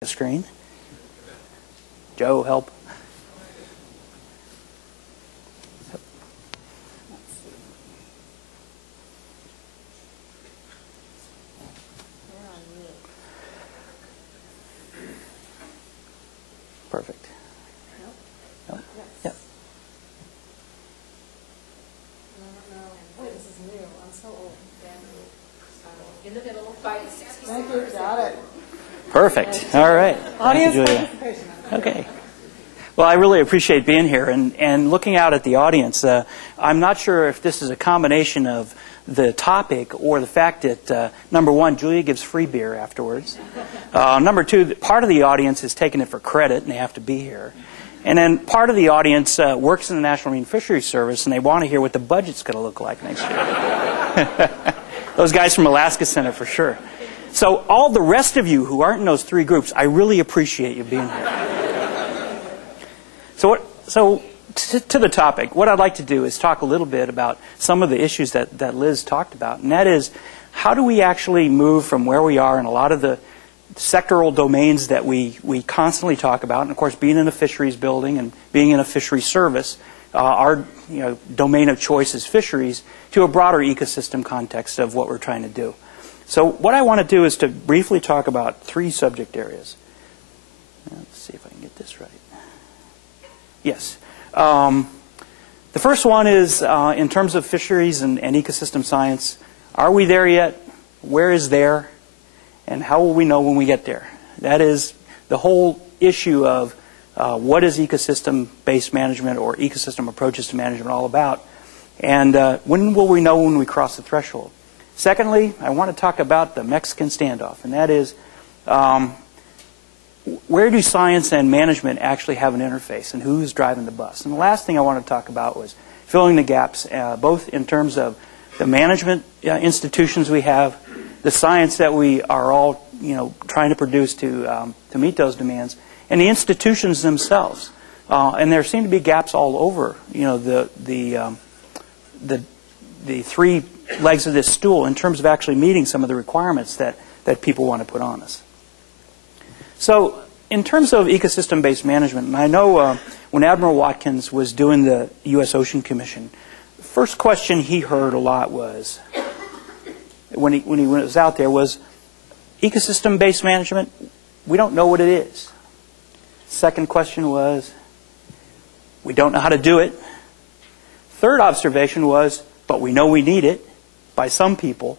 the screen. Joe, help. Perfect. Nope. Yep. Boy, this is new. I'm so old. In the middle, 560. Thank you. Got it. Perfect. All right. Audience Thank you, Julia. participation. Okay. Well, I really appreciate being here and looking out at the audience. I'm not sure if this is a combination of the topic or the fact that, number one, Julia gives free beer afterwards. Number two, part of the audience is taking it for credit and they have to be here. And then part of the audience works in the National Marine Fisheries Service and they want to hear what the budget's going to look like next year. Those guys from Alaska Center for sure. So all the rest of you who aren't in those three groups, I really appreciate you being here. So to the topic, what I'd like to do is talk a little bit about some of the issues that Liz talked about, and that is how do we actually move from where we are in a lot of the sectoral domains that we constantly talk about, and of course being in a fisheries building and being in a fisheries service, our domain of choice is fisheries, to a broader ecosystem context of what we're trying to do. So what I want to do is to briefly talk about three subject areas. Let's see if I can get this right. Yes. The first one is in terms of fisheries and ecosystem science. Are we there yet? Where is there? And how will we know when we get there? That is the whole issue of what is ecosystem-based management or ecosystem approaches to management all about? And when will we know when we cross the threshold? Secondly, I want to talk about the Mexican standoff, and that is where do science and management actually have an interface, and who's driving the bus? And the last thing I want to talk about was filling the gaps, both in terms of the management institutions we have, the science that we are all trying to produce to meet those demands, and the institutions themselves. And there seem to be gaps all over the three legs of this stool in terms of actually meeting some of the requirements that people want to put on us. So in terms of ecosystem-based management, and I know when Admiral Watkins was doing the U.S. Ocean Commission, the first question he heard a lot was, when he was out there, was ecosystem-based management, we don't know what it is. Second question was, we don't know how to do it. Third observation was, but we know we need it by some people.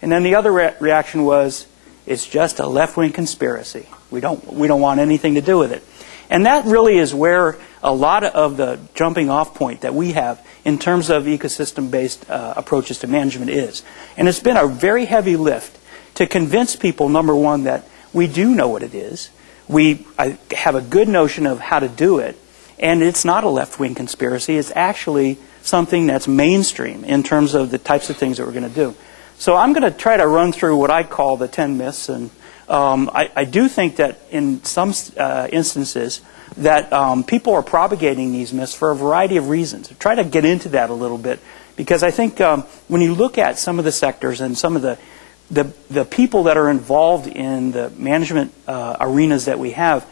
And then the other reaction was, it's just a left-wing conspiracy. We don't want anything to do with it. And that really is where a lot of the jumping off point that we have in terms of ecosystem-based approaches to management is. And it's been a very heavy lift to convince people, number one, that we do know what it is. We have a good notion of how to do it. And it's not a left-wing conspiracy. It's actually something that's mainstream in terms of the types of things that we're going to do. So I'm going to try to run through what I call the 10 myths. And I do think that in some instances that people are propagating these myths for a variety of reasons. I'll try to get into that a little bit because I think when you look at some of the sectors and some of the people that are involved in the management arenas that we have,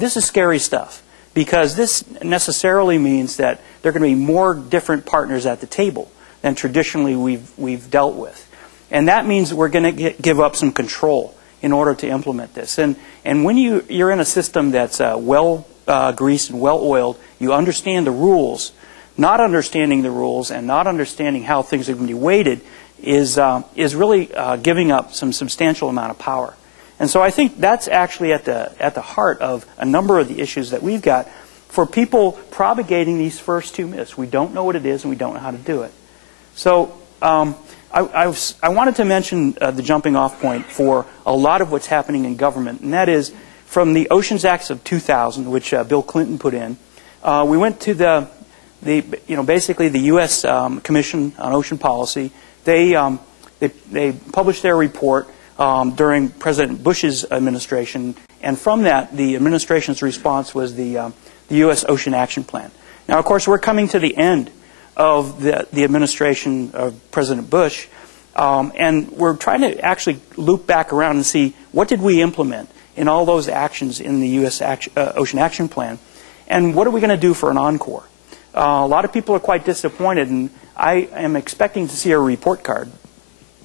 this is scary stuff. Because this necessarily means that there are going to be more different partners at the table than traditionally we've dealt with. And that means we're going to give up some control in order to implement this. And when you're in a system that's well greased and well oiled, you understand the rules. Not understanding the rules and not understanding how things are going to be weighted is really giving up some substantial amount of power. And so I think that's actually at the heart of a number of the issues that we've got for people propagating these first two myths. We don't know what it is and we don't know how to do it. So I wanted to mention the jumping off point for a lot of what's happening in government, and that is from the Oceans Acts of 2000, which Bill Clinton put in. We went to basically the U.S. Commission on Ocean Policy. They published their report during President Bush's administration, and from that, the administration's response was the U.S. Ocean Action Plan. Now, of course, we're coming to the end of the administration of President Bush, and we're trying to actually loop back around and see what did we implement in all those actions in the U.S. Ocean Action Plan. And what are we going to do for an encore? A lot of people are quite disappointed, and I am expecting to see a report card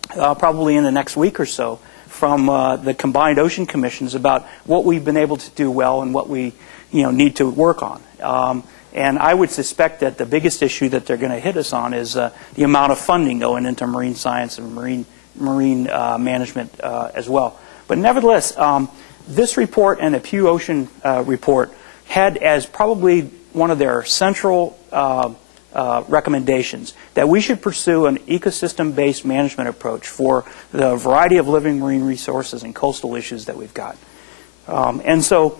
probably in the next week or so from the combined ocean commissions about what we've been able to do well and what we need to work on. And I would suspect that the biggest issue that they're going to hit us on is the amount of funding going into marine science and marine management as well. But nevertheless, this report and the Pew Ocean report had as probably one of their central recommendations that we should pursue an ecosystem-based management approach for the variety of living marine resources and coastal issues that we've got. And so,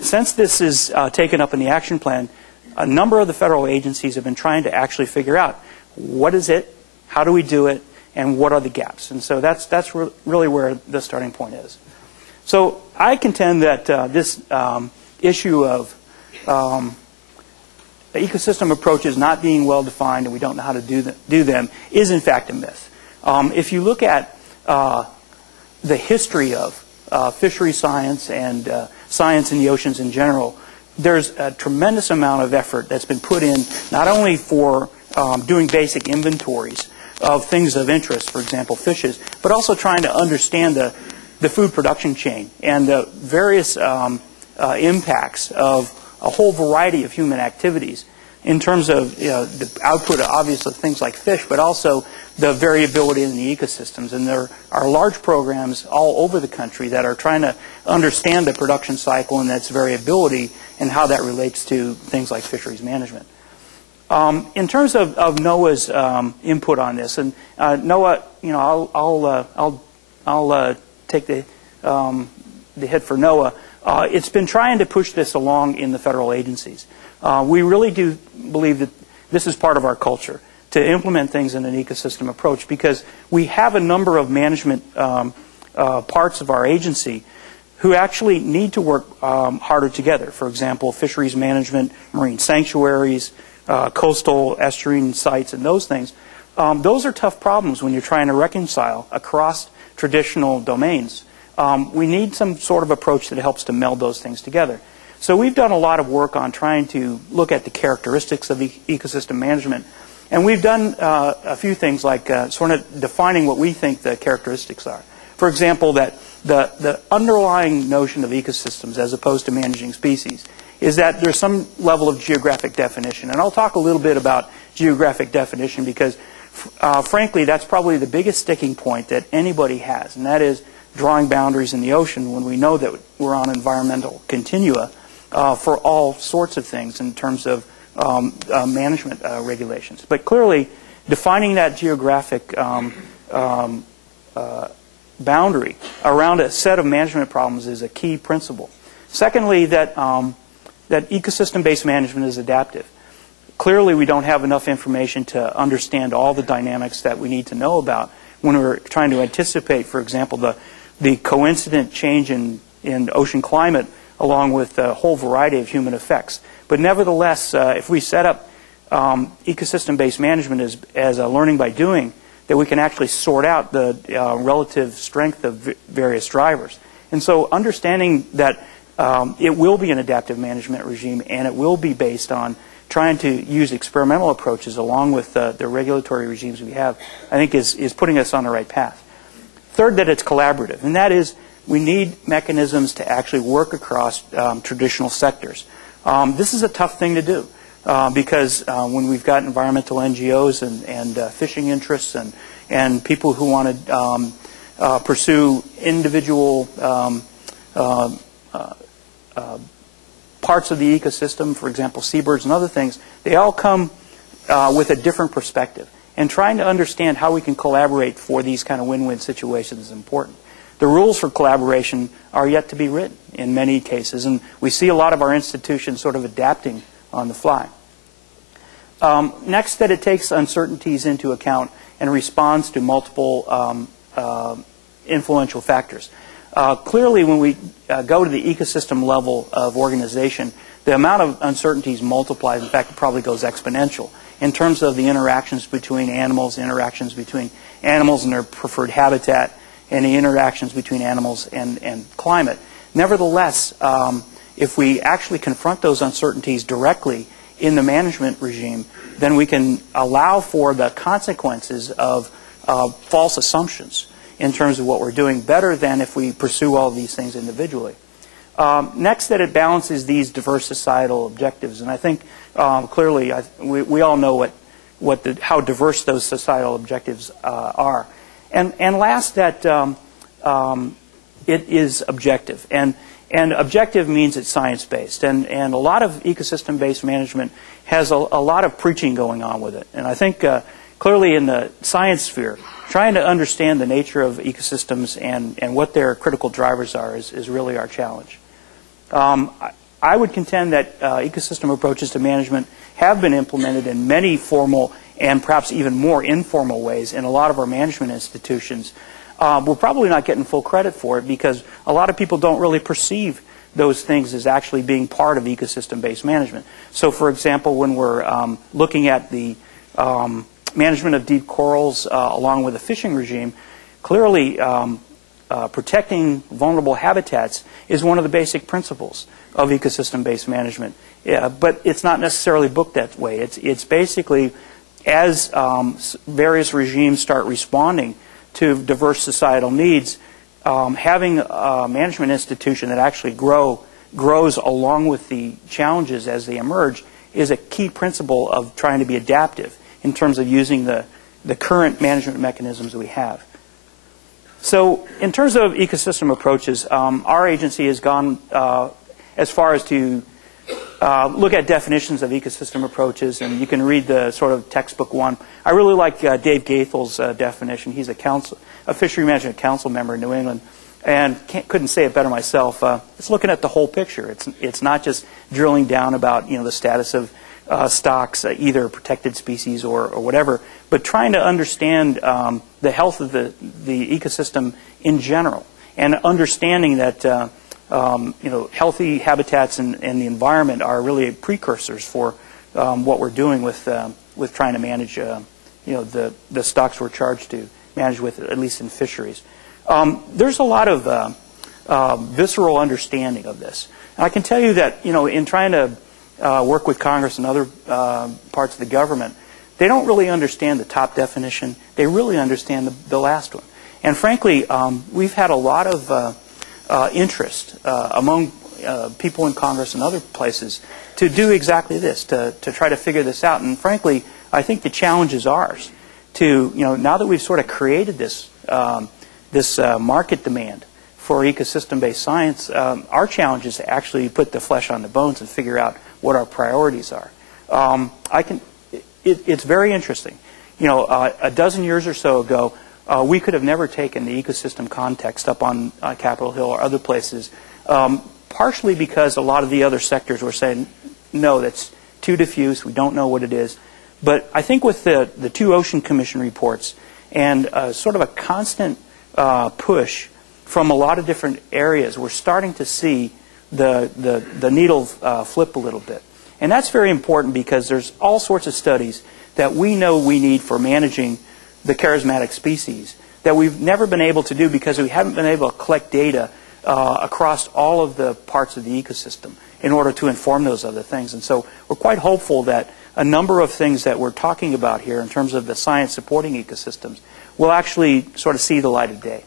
since this is taken up in the action plan, a number of the federal agencies have been trying to actually figure out what is it, how do we do it, and what are the gaps. And so that's really where the starting point is. So I contend that this issue of the ecosystem approaches not being well defined and we don't know how to do them is in fact a myth. If you look at the history of fishery science and science in the oceans in general, there's a tremendous amount of effort that's been put in not only for doing basic inventories of things of interest, for example fishes, but also trying to understand the food production chain and the various impacts of a whole variety of human activities in terms of the output, obviously, of things like fish, but also the variability in the ecosystems. And there are large programs all over the country that are trying to understand the production cycle and its variability and how that relates to things like fisheries management. In terms of NOAA's input on this, and NOAA, I'll take the hit for NOAA. It's been trying to push this along in the federal agencies. We really do believe that this is part of our culture, to implement things in an ecosystem approach, because we have a number of management parts of our agency who actually need to work harder together. For example, fisheries management, marine sanctuaries, coastal estuarine sites, and those things. Those are tough problems when you're trying to reconcile across traditional domains. We need some sort of approach that helps to meld those things together. So we've done a lot of work on trying to look at the characteristics of ecosystem management. And we've done a few things like sort of defining what we think the characteristics are. For example, that the underlying notion of ecosystems as opposed to managing species is that there's some level of geographic definition. And I'll talk a little bit about geographic definition because, frankly, that's probably the biggest sticking point that anybody has, and that is drawing boundaries in the ocean when we know that we're on environmental continua for all sorts of things in terms of management regulations. But clearly, defining that geographic boundary around a set of management problems is a key principle. Secondly, that ecosystem-based management is adaptive. Clearly, we don't have enough information to understand all the dynamics that we need to know about when we're trying to anticipate, for example, the coincident change in ocean climate along with a whole variety of human effects. But nevertheless, if we set up ecosystem-based management as a learning by doing, that we can actually sort out the relative strength of various drivers. And so understanding that it will be an adaptive management regime and it will be based on trying to use experimental approaches along with the regulatory regimes we have, I think is putting us on the right path. Third, that it's collaborative, and that is we need mechanisms to actually work across traditional sectors. This is a tough thing to do because when we've got environmental NGOs and fishing interests and people who want to pursue individual parts of the ecosystem, for example, seabirds and other things, they all come with a different perspective. And trying to understand how we can collaborate for these kind of win-win situations is important. The rules for collaboration are yet to be written in many cases, and we see a lot of our institutions sort of adapting on the fly. Next, that it takes uncertainties into account and responds to multiple influential factors. Clearly, when we go to the ecosystem level of organization, the amount of uncertainties multiplies. In fact, it probably goes exponential in terms of the interactions between animals, the interactions between animals and their preferred habitat, and the interactions between animals and climate. Nevertheless, if we actually confront those uncertainties directly in the management regime, then we can allow for the consequences of false assumptions in terms of what we're doing better than if we pursue all these things individually. Next, that it balances these diverse societal objectives. And I think clearly we all know how diverse those societal objectives are. And last, that it is objective. And objective means it's science-based. And a lot of ecosystem-based management has a lot of preaching going on with it. And I think clearly in the science sphere, trying to understand the nature of ecosystems and what their critical drivers are is really our challenge. I would contend that ecosystem approaches to management have been implemented in many formal and perhaps even more informal ways in a lot of our management institutions. We're probably not getting full credit for it because a lot of people don't really perceive those things as actually being part of ecosystem-based management. So, for example, when we're looking at the management of deep corals along with the fishing regime, clearly protecting vulnerable habitats is one of the basic principles of ecosystem-based management. Yeah, but it's not necessarily booked that way. It's basically as various regimes start responding to diverse societal needs, having a management institution that actually grows along with the challenges as they emerge is a key principle of trying to be adaptive in terms of using the current management mechanisms we have. So in terms of ecosystem approaches, our agency has gone as far as to look at definitions of ecosystem approaches, and you can read the sort of textbook one. I really like Dave Gaithel's definition. He's a fishery management council member in New England, and couldn't say it better myself. It's looking at the whole picture. It's not just drilling down about the status of stocks, either protected species or whatever, but trying to understand the health of the ecosystem in general, and understanding that healthy habitats and the environment are really precursors for what we're doing with trying to manage the stocks we're charged to manage with, at least in fisheries. There's a lot of visceral understanding of this, and I can tell you that in trying to work with Congress and other parts of the government, they don't really understand the top definition. They really understand the last one. And frankly, we've had a lot of interest among people in Congress and other places to do exactly this, to try to figure this out. And frankly, I think the challenge is ours to, now that we've sort of created this market demand for ecosystem-based science, our challenge is to actually put the flesh on the bones and figure out what our priorities are. It's very interesting. A dozen years or so ago, we could have never taken the ecosystem context up on Capitol Hill or other places, partially because a lot of the other sectors were saying, no, that's too diffuse, we don't know what it is. But I think with the two Ocean Commission reports and sort of a constant push from a lot of different areas, we're starting to see the needle flip a little bit. And that's very important because there's all sorts of studies that we know we need for managing the charismatic species that we've never been able to do because we haven't been able to collect data across all of the parts of the ecosystem in order to inform those other things. And so we're quite hopeful that a number of things that we're talking about here in terms of the science supporting ecosystems will actually sort of see the light of day.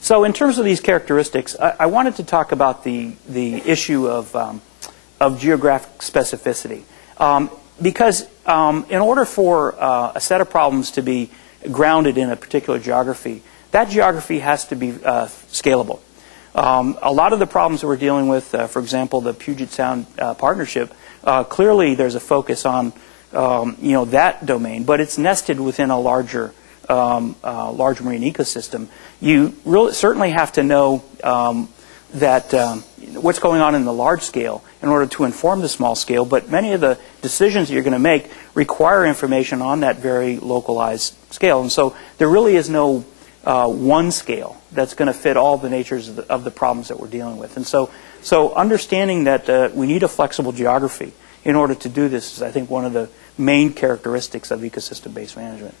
So in terms of these characteristics, I wanted to talk about the issue of geographic specificity. Because in order for a set of problems to be grounded in a particular geography, that geography has to be scalable. A lot of the problems that we're dealing with, for example, the Puget Sound Partnership, clearly there's a focus on that domain, but it's nested within a larger marine ecosystem. You really certainly have to know that what's going on in the large scale in order to inform the small scale, but many of the decisions you're going to make require information on that very localized scale. And so there really is no one scale that's going to fit all the natures of the problems that we're dealing with. And so understanding that we need a flexible geography in order to do this is, I think, one of the main characteristics of ecosystem-based management.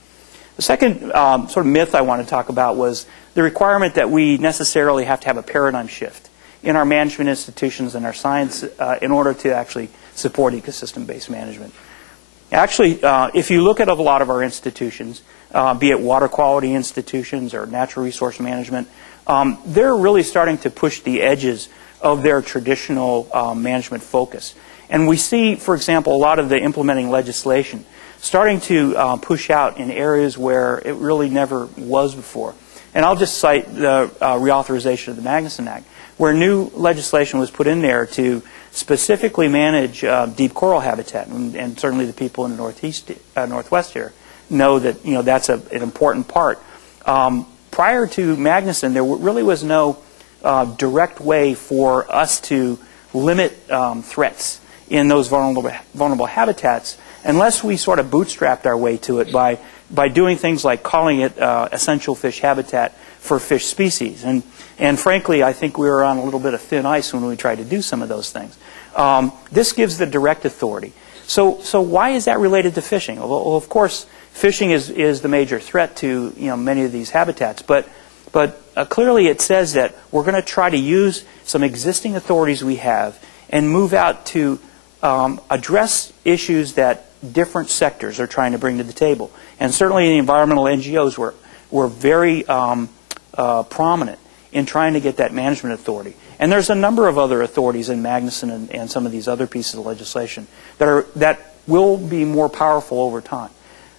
The second sort of myth I want to talk about was the requirement that we necessarily have to have a paradigm shift in our management institutions and our science in order to actually support ecosystem-based management. Actually, if you look at a lot of our institutions, be it water quality institutions or natural resource management, they're really starting to push the edges of their traditional management focus. And we see, for example, a lot of the implementing legislation starting to push out in areas where it really never was before. And I'll just cite the reauthorization of the Magnuson Act, where new legislation was put in there to specifically manage deep coral habitat, and certainly the people in the northwest here know that that's an important part. Prior to Magnuson, there really was no direct way for us to limit threats in those vulnerable habitats unless we sort of bootstrapped our way to it by doing things like calling it essential fish habitat for fish species. And frankly, I think we were on a little bit of thin ice when we tried to do some of those things. This gives the direct authority. So why is that related to fishing? Well, of course, fishing is the major threat to many of these habitats. But clearly it says that we're going to try to use some existing authorities we have and move out to address issues that different sectors are trying to bring to the table. And certainly the environmental NGOs were very prominent in trying to get that management authority. And there's a number of other authorities in Magnuson and some of these other pieces of legislation that will be more powerful over time.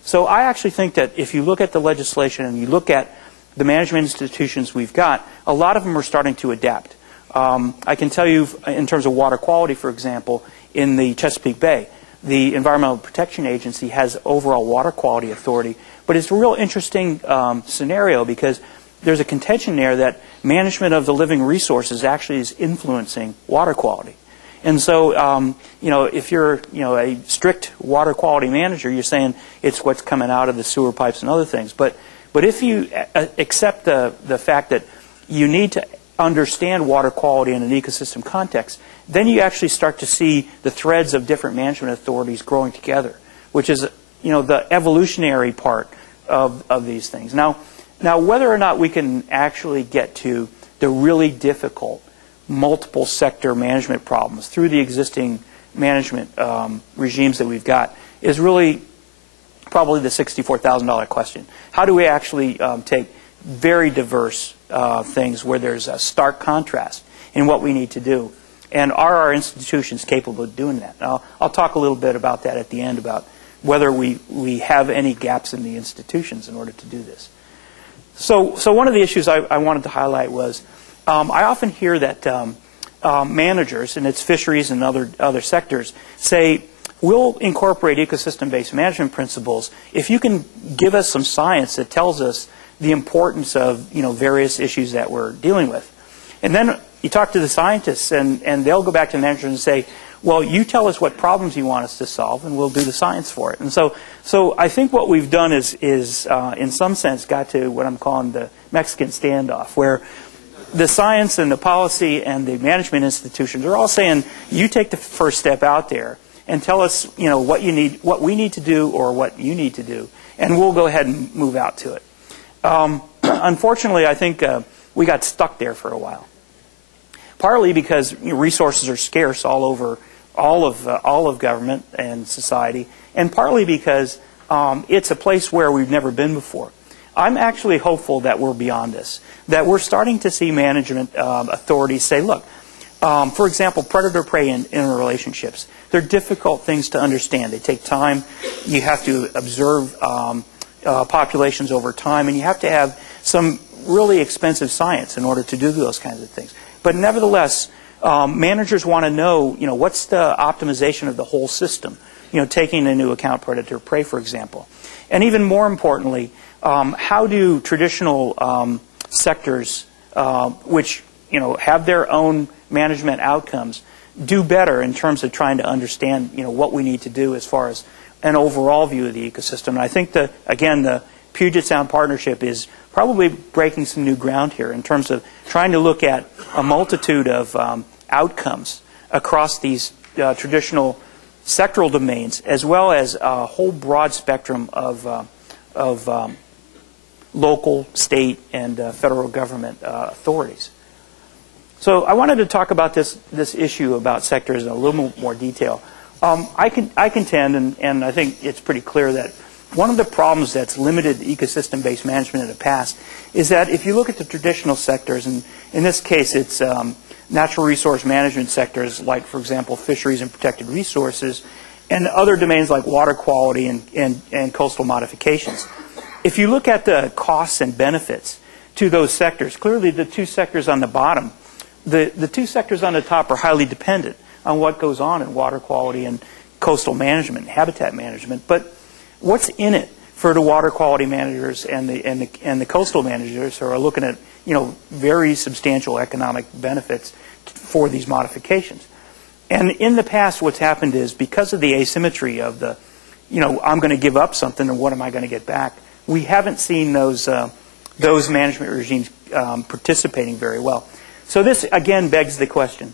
So I actually think that if you look at the legislation and you look at the management institutions we've got, a lot of them are starting to adapt. I can tell you in terms of water quality, for example, in the Chesapeake Bay, the Environmental Protection Agency has overall water quality authority, but it's a real interesting scenario because there's a contention there that management of the living resources actually is influencing water quality. And so, if you're, a strict water quality manager, you're saying it's what's coming out of the sewer pipes and other things. But if you accept the fact that you need to understand water quality in an ecosystem context, then you actually start to see the threads of different management authorities growing together, which is, the evolutionary part of these things. Now, whether or not we can actually get to the really difficult multiple sector management problems through the existing management regimes that we've got is really probably the $64,000 question. How do we actually take very diverse things where there's a stark contrast in what we need to do? And are our institutions capable of doing that? Now, I'll talk a little bit about that at the end, about whether we have any gaps in the institutions in order to do this. So one of the issues I wanted to highlight was I often hear that managers, and it's fisheries and other sectors, say, we'll incorporate ecosystem-based management principles if you can give us some science that tells us the importance of various issues that we're dealing with. And then you talk to the scientists, and they'll go back to the managers and say, well, you tell us what problems you want us to solve, and we'll do the science for it. And so I think what we've done is in some sense, got to what I'm calling the Mexican standoff, where the science and the policy and the management institutions are all saying, you take the first step out there and tell us, what you need, what we need to do, or what you need to do, and we'll go ahead and move out to it. Unfortunately, I think we got stuck there for a while. Partly because resources are scarce all over all of government and society, and partly because it's a place where we've never been before. I'm actually hopeful that we're beyond this, that we're starting to see management authorities say, look, for example, predator-prey interrelationships. They're difficult things to understand. They take time. You have to observe populations over time, and you have to have some really expensive science in order to do those kinds of things. But nevertheless, managers want to know, what's the optimization of the whole system, taking into account predator-prey, for example. And even more importantly, how do traditional sectors, which have their own management outcomes, do better in terms of trying to understand what we need to do as far as an overall view of the ecosystem? And I think that, again, the Puget Sound Partnership is probably breaking some new ground here in terms of trying to look at a multitude of outcomes across these traditional sectoral domains, as well as a whole broad spectrum of local, state, and federal government authorities. So I wanted to talk about this issue about sectors in a little more detail. I contend, and I think it's pretty clear, that one of the problems that's limited ecosystem-based management in the past is that if you look at the traditional sectors, and in this case it's natural resource management sectors like, for example, fisheries and protected resources, and other domains like water quality and coastal modifications. If you look at the costs and benefits to those sectors, clearly the two sectors on the bottom, the two sectors on the top are highly dependent on what goes on in water quality and coastal management, habitat management. But what's in it for the water quality managers and the coastal managers who are looking at, you know, very substantial economic benefits for these modifications? And in the past, what's happened is, because of the asymmetry of the, you know, I'm going to give up something and what am I going to get back, we haven't seen those management regimes participating very well. So this, again, begs the question,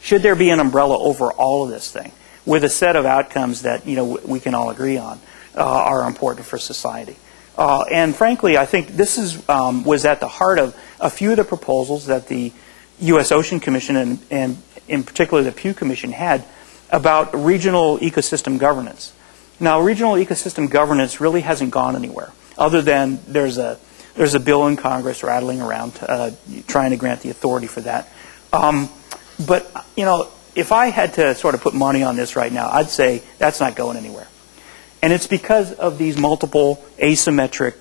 should there be an umbrella over all of this thing with a set of outcomes that, you know, we can all agree on are important for society? And frankly, I think this was at the heart of a few of the proposals that the U.S. Ocean Commission and in particular the Pew Commission had about regional ecosystem governance. Now, regional ecosystem governance really hasn't gone anywhere, other than there's a bill in Congress rattling around trying to grant the authority for that. But, you know, if I had to sort of put money on this right now, I'd say that's not going anywhere. And it's because of these multiple asymmetric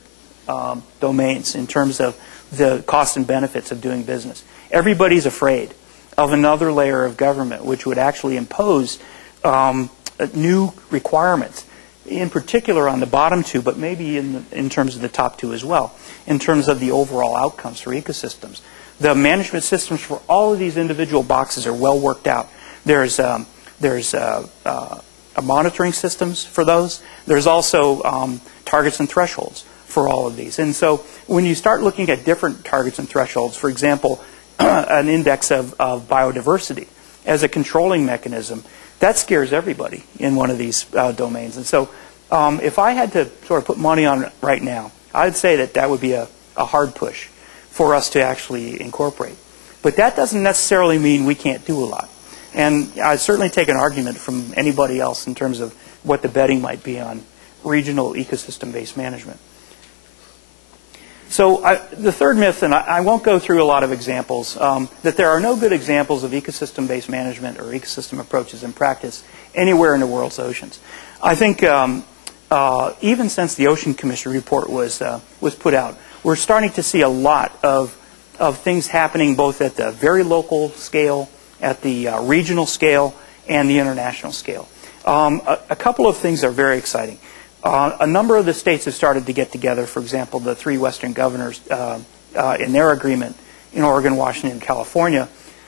domains in terms of the costs and benefits of doing business. Everybody's afraid of another layer of government which would actually impose new requirements, in particular on the bottom two, but maybe in terms of the top two as well, in terms of the overall outcomes for ecosystems. The management systems for all of these individual boxes are well worked out. There's monitoring systems for those. There's also targets and thresholds for all of these. And so when you start looking at different targets and thresholds, for example, an index of biodiversity as a controlling mechanism, that scares everybody in one of these domains. And so if I had to sort of put money on it right now, I'd say that that would be a hard push for us to actually incorporate. But that doesn't necessarily mean we can't do a lot. And I'd certainly take an argument from anybody else in terms of what the betting might be on regional ecosystem-based management. So the third myth, and I won't go through a lot of examples, that there are no good examples of ecosystem-based management or ecosystem approaches in practice anywhere in the world's oceans. I think even since the Ocean Commission report was put out, we're starting to see a lot of things happening both at the very local scale, at the regional scale, and the international scale. A couple of things are very exciting. A number of the states have started to get together. For example, the three Western governors in their agreement in Oregon, Washington, and California,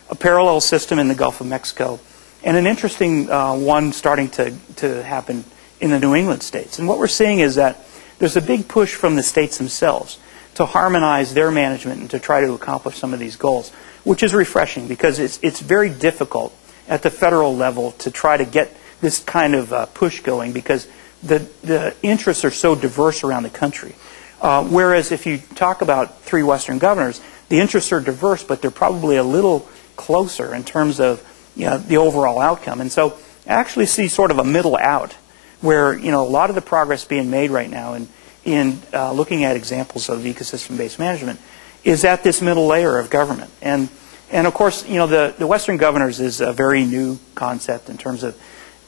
a parallel system in the Gulf of Mexico, and an interesting one starting to happen in the New England states. And what we're seeing is that there's a big push from the states themselves to harmonize their management and to try to accomplish some of these goals, which is refreshing because it's very difficult at the federal level to try to get this kind of push going because the interests are so diverse around the country. Whereas if you talk about three Western governors, the interests are diverse, but they're probably a little closer in terms of, you know, the overall outcome. And so I actually see sort of a middle out where, you know, a lot of the progress being made right now in looking at examples of ecosystem-based management is at this middle layer of government. And of course, you know, the Western governors is a very new concept in terms of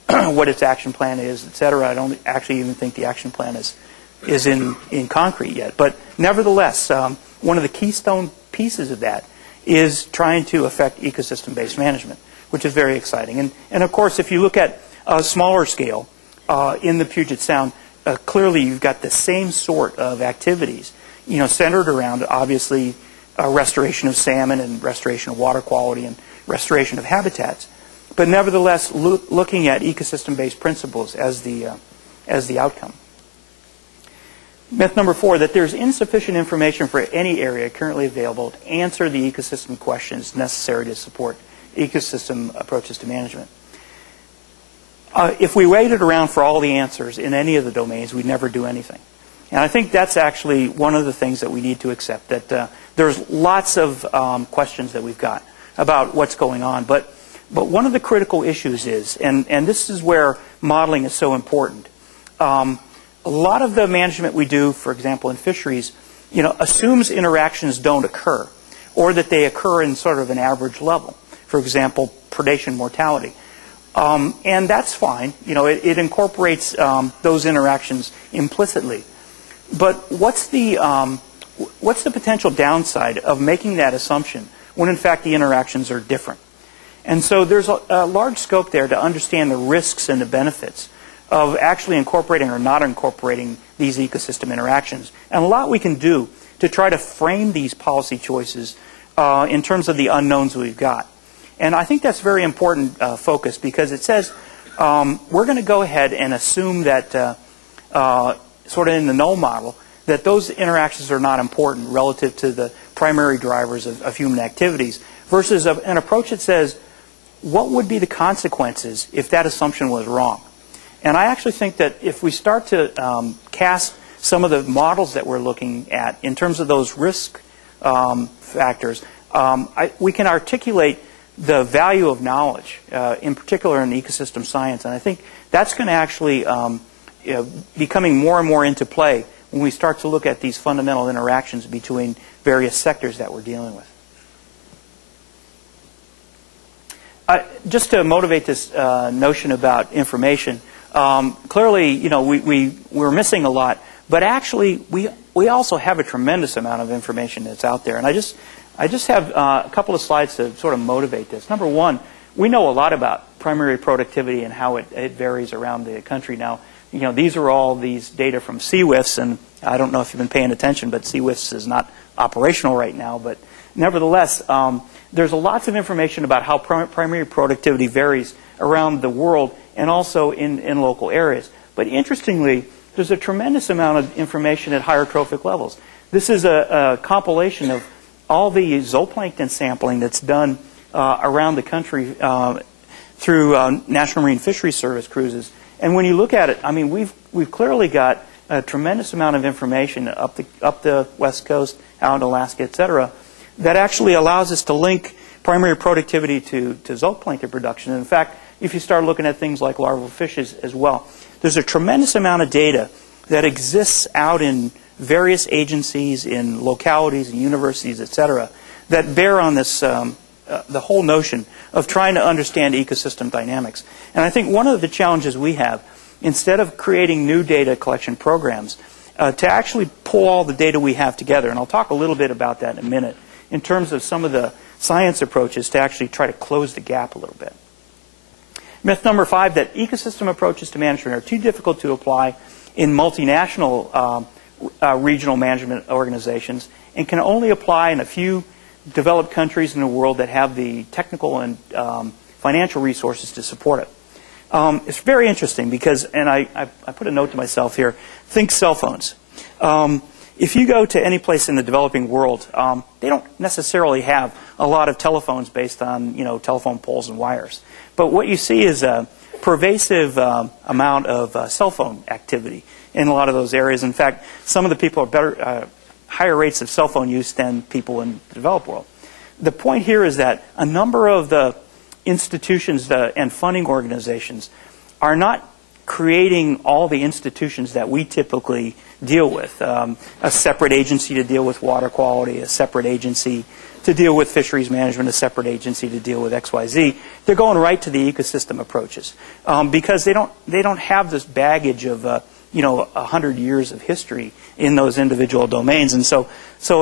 what its action plan is, et cetera. I don't actually even think the action plan is in concrete yet. But nevertheless, one of the keystone pieces of that is trying to affect ecosystem-based management, which is very exciting. And of course, if you look at a smaller scale in the Puget Sound, clearly you've got the same sort of activities, you know, centered around obviously restoration of salmon and restoration of water quality and restoration of habitats. But nevertheless, looking at ecosystem-based principles as the outcome. Myth number 4, that there's insufficient information for any area currently available to answer the ecosystem questions necessary to support ecosystem approaches to management. If we waited around for all the answers in any of the domains, we'd never do anything. And I think that's actually one of the things that we need to accept, that there's lots of questions that we've got about what's going on. But one of the critical issues is, and this is where modeling is so important, a lot of the management we do, for example, in fisheries, assumes interactions don't occur, or that they occur in sort of an average level. For example, predation mortality. And that's fine. It incorporates those interactions implicitly. But what's the potential downside of making that assumption when, in fact, the interactions are different? And so there's a large scope there to understand the risks and the benefits of actually incorporating or not incorporating these ecosystem interactions. And a lot we can do to try to frame these policy choices in terms of the unknowns we've got. And I think that's very important focus, because it says we're going to go ahead and assume that, sort of in the null model, that those interactions are not important relative to the primary drivers of human activities, versus an approach that says, what would be the consequences if that assumption was wrong? And I actually think that if we start to cast some of the models that we're looking at in terms of those risk factors, we can articulate the value of knowledge, in particular in ecosystem science. And I think that's going to actually be coming more and more into play when we start to look at these fundamental interactions between various sectors that we're dealing with. Just to motivate this notion about information, clearly, we're missing a lot, but actually, we also have a tremendous amount of information that's out there. And I just have a couple of slides to sort of motivate this. Number one, we know a lot about primary productivity and how it varies around the country. Now, these are all these data from CWIFS, and I don't know if you've been paying attention, but CWIFS is not operational right now. But nevertheless, there's lots of information about how primary productivity varies around the world and also in local areas. But interestingly, there's a tremendous amount of information at higher trophic levels. This is a compilation of all the zooplankton sampling that's done around the country through National Marine Fisheries Service cruises. And when you look at it, I mean, we've clearly got a tremendous amount of information up the West Coast, out in Alaska, et cetera, that actually allows us to link primary productivity to zooplankton production. And in fact, if you start looking at things like larval fishes as well, there's a tremendous amount of data that exists out in various agencies, in localities, and universities, et cetera, that bear on this, the whole notion of trying to understand ecosystem dynamics. And I think one of the challenges we have, instead of creating new data collection programs, to actually pull all the data we have together, and I'll talk a little bit about that in a minute, in terms of some of the science approaches to actually try to close the gap a little bit. Myth number 5, that ecosystem approaches to management are too difficult to apply in multinational regional management organizations and can only apply in a few developed countries in the world that have the technical and financial resources to support it. It's very interesting because, and I put a note to myself here, think cell phones. If you go to any place in the developing world, they don't necessarily have a lot of telephones based on telephone poles and wires. But what you see is a pervasive amount of cell phone activity in a lot of those areas. In fact, some of the people are higher rates of cell phone use than people in the developed world. The point here is that a number of the institutions and funding organizations are not creating all the institutions that we typically deal with. A separate agency to deal with water quality, a separate agency to deal with fisheries management, a separate agency to deal with XYZ. They're going right to the ecosystem approaches because they don't have this baggage of 100 years of history in those individual domains. And so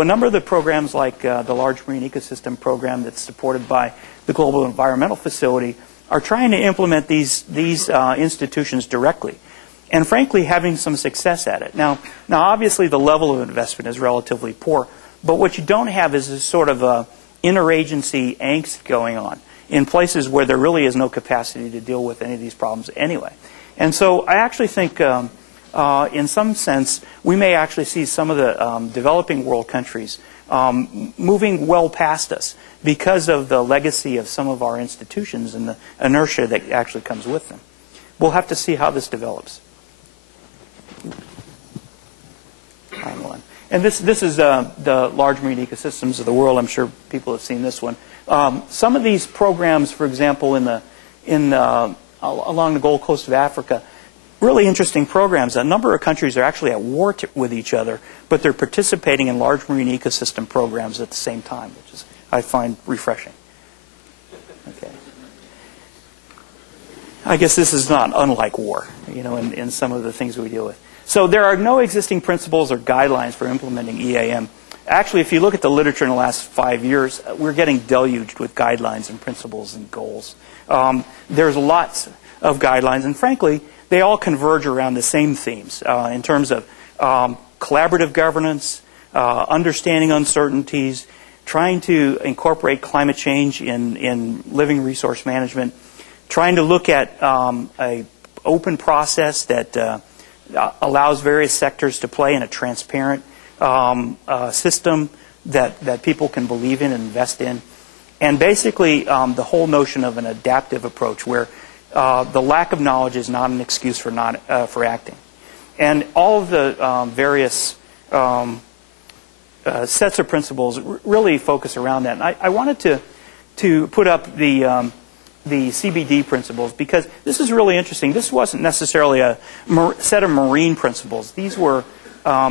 a number of the programs like the Large Marine Ecosystem Program that's supported by the Global Environmental Facility are trying to implement these institutions directly, and frankly having some success at it. Now obviously the level of investment is relatively poor, but what you don't have is this sort of interagency angst going on in places where there really is no capacity to deal with any of these problems anyway. And so I actually think in some sense we may actually see some of the developing world countries moving well past us because of the legacy of some of our institutions and the inertia that actually comes with them. We'll have to see how this develops. kind one. And this is the large marine ecosystems of the world. I'm sure people have seen this one. Some of these programs, for example, along the Gold Coast of Africa, really interesting programs. A number of countries are actually at war with each other, but they're participating in large marine ecosystem programs at the same time, which is, I find, refreshing. Okay. I guess this is not unlike war, in some of the things we deal with. So there are no existing principles or guidelines for implementing EAM. Actually, if you look at the literature in the last 5 years, we're getting deluged with guidelines and principles and goals. There's lots of guidelines, and frankly, they all converge around the same themes in terms of collaborative governance, understanding uncertainties, trying to incorporate climate change in living resource management, trying to look at an open process that allows various sectors to play in a transparent system that people can believe in and invest in. And basically, the whole notion of an adaptive approach where the lack of knowledge is not an excuse for acting. And all of the various sets of principles really focus around that. And I wanted to put up the CBD principles because this is really interesting. This wasn't necessarily a set of marine principles. These were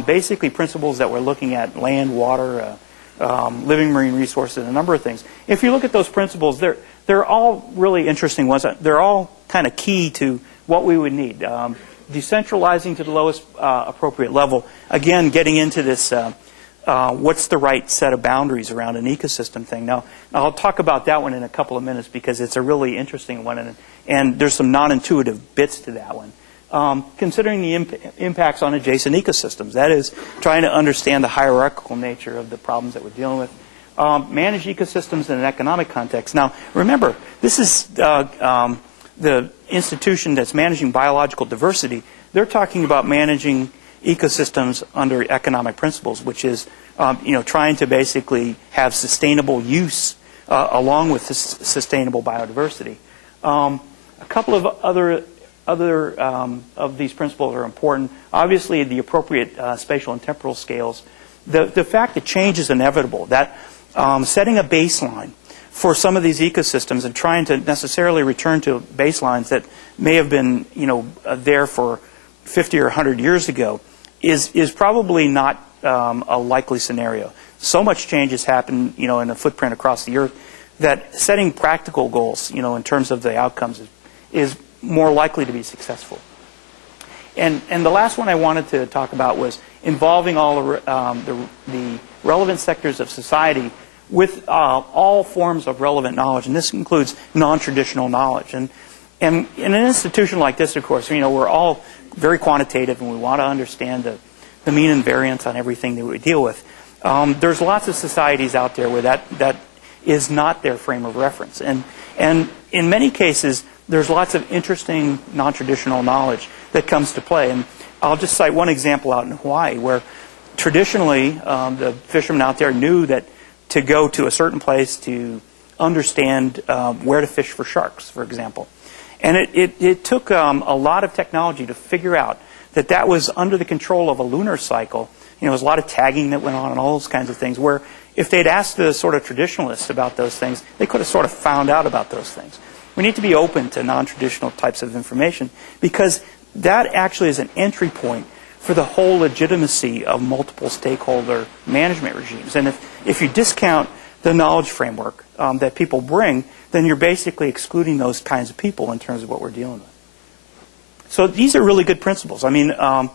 basically principles that were looking at land, water, living marine resources, and a number of things. If you look at those principles, they're all really interesting ones. They're all kind of key to what we would need. Decentralizing to the lowest appropriate level. Again, getting into this what's the right set of boundaries around an ecosystem thing. Now, I'll talk about that one in a couple of minutes because it's a really interesting one, and there's some non-intuitive bits to that one. Considering the impacts on adjacent ecosystems. That is, trying to understand the hierarchical nature of the problems that we're dealing with. Manage ecosystems in an economic context. Now, remember, this is the institution that's managing biological diversity. They're talking about managing ecosystems under economic principles, which is trying to basically have sustainable use along with sustainable biodiversity. A couple of other of these principles are important. Obviously, the appropriate spatial and temporal scales. The fact that change is inevitable, that setting a baseline for some of these ecosystems and trying to necessarily return to baselines that may have been there for 50 or 100 years ago is probably not a likely scenario. So much change has happened in the footprint across the Earth that setting practical goals in terms of the outcomes is more likely to be successful. And the last one I wanted to talk about was involving all the relevant sectors of society with all forms of relevant knowledge, and this includes non-traditional knowledge. And in an institution like this, of course, we're all very quantitative, and we want to understand the mean and variance on everything that we deal with. There's lots of societies out there where that is not their frame of reference, and in many cases, there's lots of interesting non-traditional knowledge that comes to play. And I'll just cite one example out in Hawaii where traditionally the fishermen out there knew that to go to a certain place to understand where to fish for sharks, for example. And it took a lot of technology to figure out that was under the control of a lunar cycle. There was a lot of tagging that went on and all those kinds of things where if they'd asked the sort of traditionalists about those things, they could have sort of found out about those things. We need to be open to non-traditional types of information because that actually is an entry point for the whole legitimacy of multiple stakeholder management regimes. And if you discount the knowledge framework that people bring, then you're basically excluding those kinds of people in terms of what we're dealing with. So these are really good principles. I mean,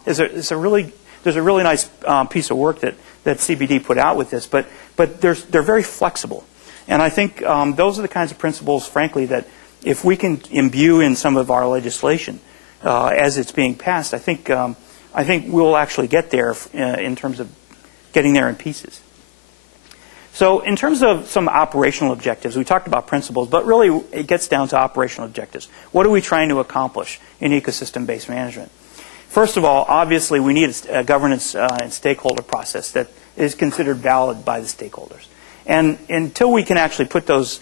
there's a really nice piece of work that CBD put out with this, but they're very flexible. And I think those are the kinds of principles, frankly, that if we can imbue in some of our legislation as it's being passed, I think we'll actually get there in terms of getting there in pieces. So in terms of some operational objectives, we talked about principles, but really it gets down to operational objectives. What are we trying to accomplish in ecosystem-based management? First of all, obviously, we need a governance and stakeholder process that is considered valid by the stakeholders. And until we can actually put those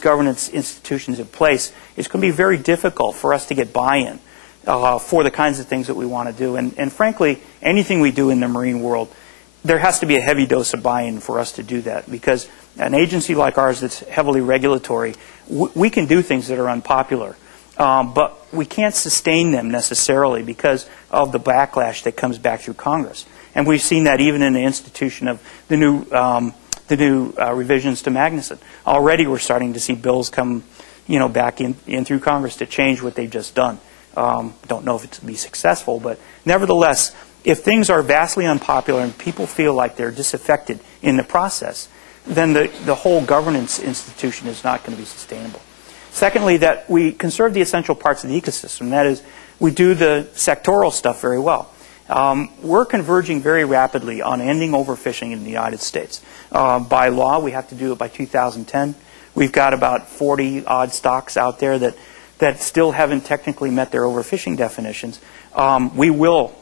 governance institutions in place, it's going to be very difficult for us to get buy-in for the kinds of things that we want to do. And frankly, anything we do in the marine world, there has to be a heavy dose of buy-in for us to do that, because an agency like ours that's heavily regulatory, we can do things that are unpopular, but we can't sustain them necessarily because of the backlash that comes back through Congress. And we've seen that even in the institution of the new revisions to Magnuson. Already we're starting to see bills come back in through Congress to change what they've just done. Don't know if it's going to be successful, but nevertheless, if things are vastly unpopular and people feel like they're disaffected in the process, then the whole governance institution is not going to be sustainable. Secondly, that we conserve the essential parts of the ecosystem. That is, we do the sectoral stuff very well. We're converging very rapidly on ending overfishing in the United States. By law, we have to do it by 2010. We've got about 40-odd stocks out there that still haven't technically met their overfishing definitions. We will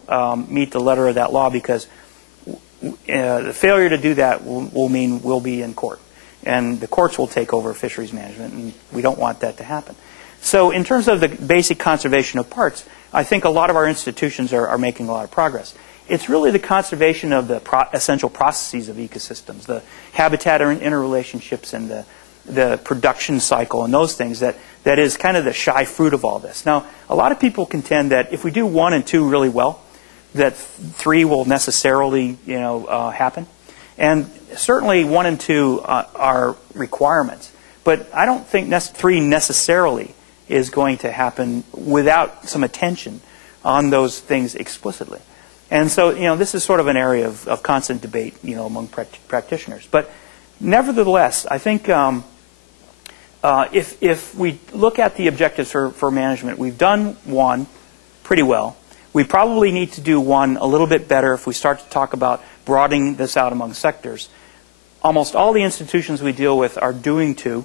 meet the letter of that law, because the failure to do that will mean we'll be in court. And the courts will take over fisheries management, and we don't want that to happen. So in terms of the basic conservation of parts, I think a lot of our institutions are making a lot of progress. It's really the conservation of the essential processes of ecosystems, the habitat interrelationships and the production cycle and those things that is kind of the shy fruit of all this. Now, a lot of people contend that if we do 1 and 2 really well, that 3 will necessarily happen. And certainly 1 and 2 are requirements. But I don't think 3 necessarily is going to happen without some attention on those things explicitly. And so, this is sort of an area of constant debate, among practitioners. But nevertheless, I think if we look at the objectives for management, we've done 1 pretty well. We probably need to do 1 a little bit better if we start to talk about broadening this out among sectors. Almost all the institutions we deal with are doing 2,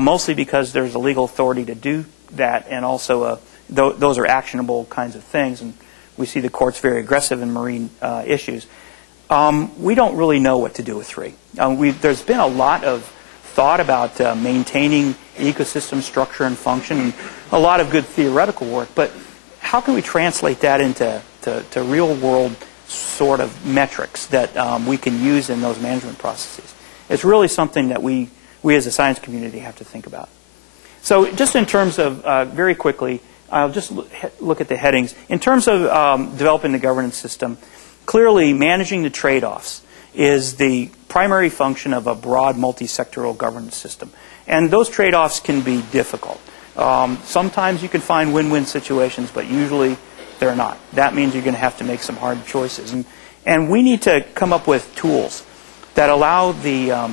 mostly because there's a legal authority to do that, and also those are actionable kinds of things, and we see the courts very aggressive in marine issues. We don't really know what to do with 3. There's been a lot of thought about maintaining ecosystem structure and function, and a lot of good theoretical work, but how can we translate that into real-world sort of metrics that we can use in those management processes? It's really something that we as a science community have to think about. So just in terms of, very quickly, I'll just look at the headings. In terms of developing the governance system, clearly managing the trade-offs is the primary function of a broad multi-sectoral governance system. And those trade-offs can be difficult. Sometimes you can find win-win situations, but usually they're not. That means you're going to have to make some hard choices. And we need to come up with tools that allow the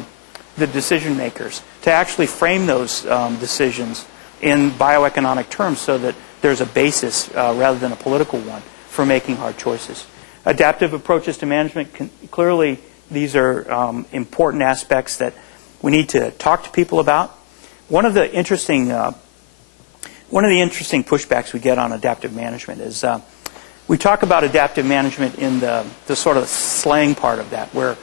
decision makers to actually frame those decisions in bioeconomic terms so that there's a basis rather than a political one for making hard choices. Adaptive approaches to management, clearly these are important aspects that we need to talk to people about. One of the interesting pushbacks we get on adaptive management is we talk about adaptive management in the sort of slang part of that, where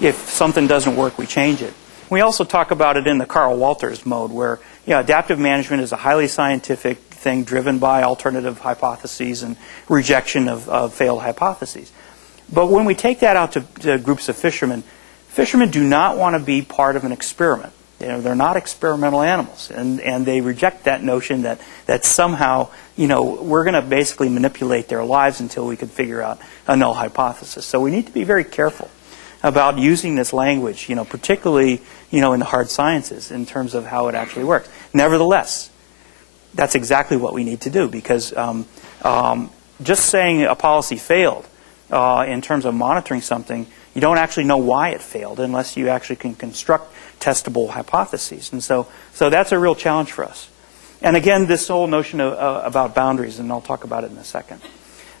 if something doesn't work, we change it. We also talk about it in the Carl Walters mode, where adaptive management is a highly scientific thing driven by alternative hypotheses and rejection of failed hypotheses. But when we take that out to groups of fishermen, fishermen do not want to be part of an experiment. They're not experimental animals, and they reject that notion that somehow we're going to basically manipulate their lives until we can figure out a null hypothesis. So we need to be very careful about using this language, particularly in the hard sciences in terms of how it actually works. Nevertheless, that's exactly what we need to do, because just saying a policy failed in terms of monitoring something, you don't actually know why it failed unless you actually can construct testable hypotheses. And so that's a real challenge for us. And again, this whole notion about boundaries, and I'll talk about it in a second.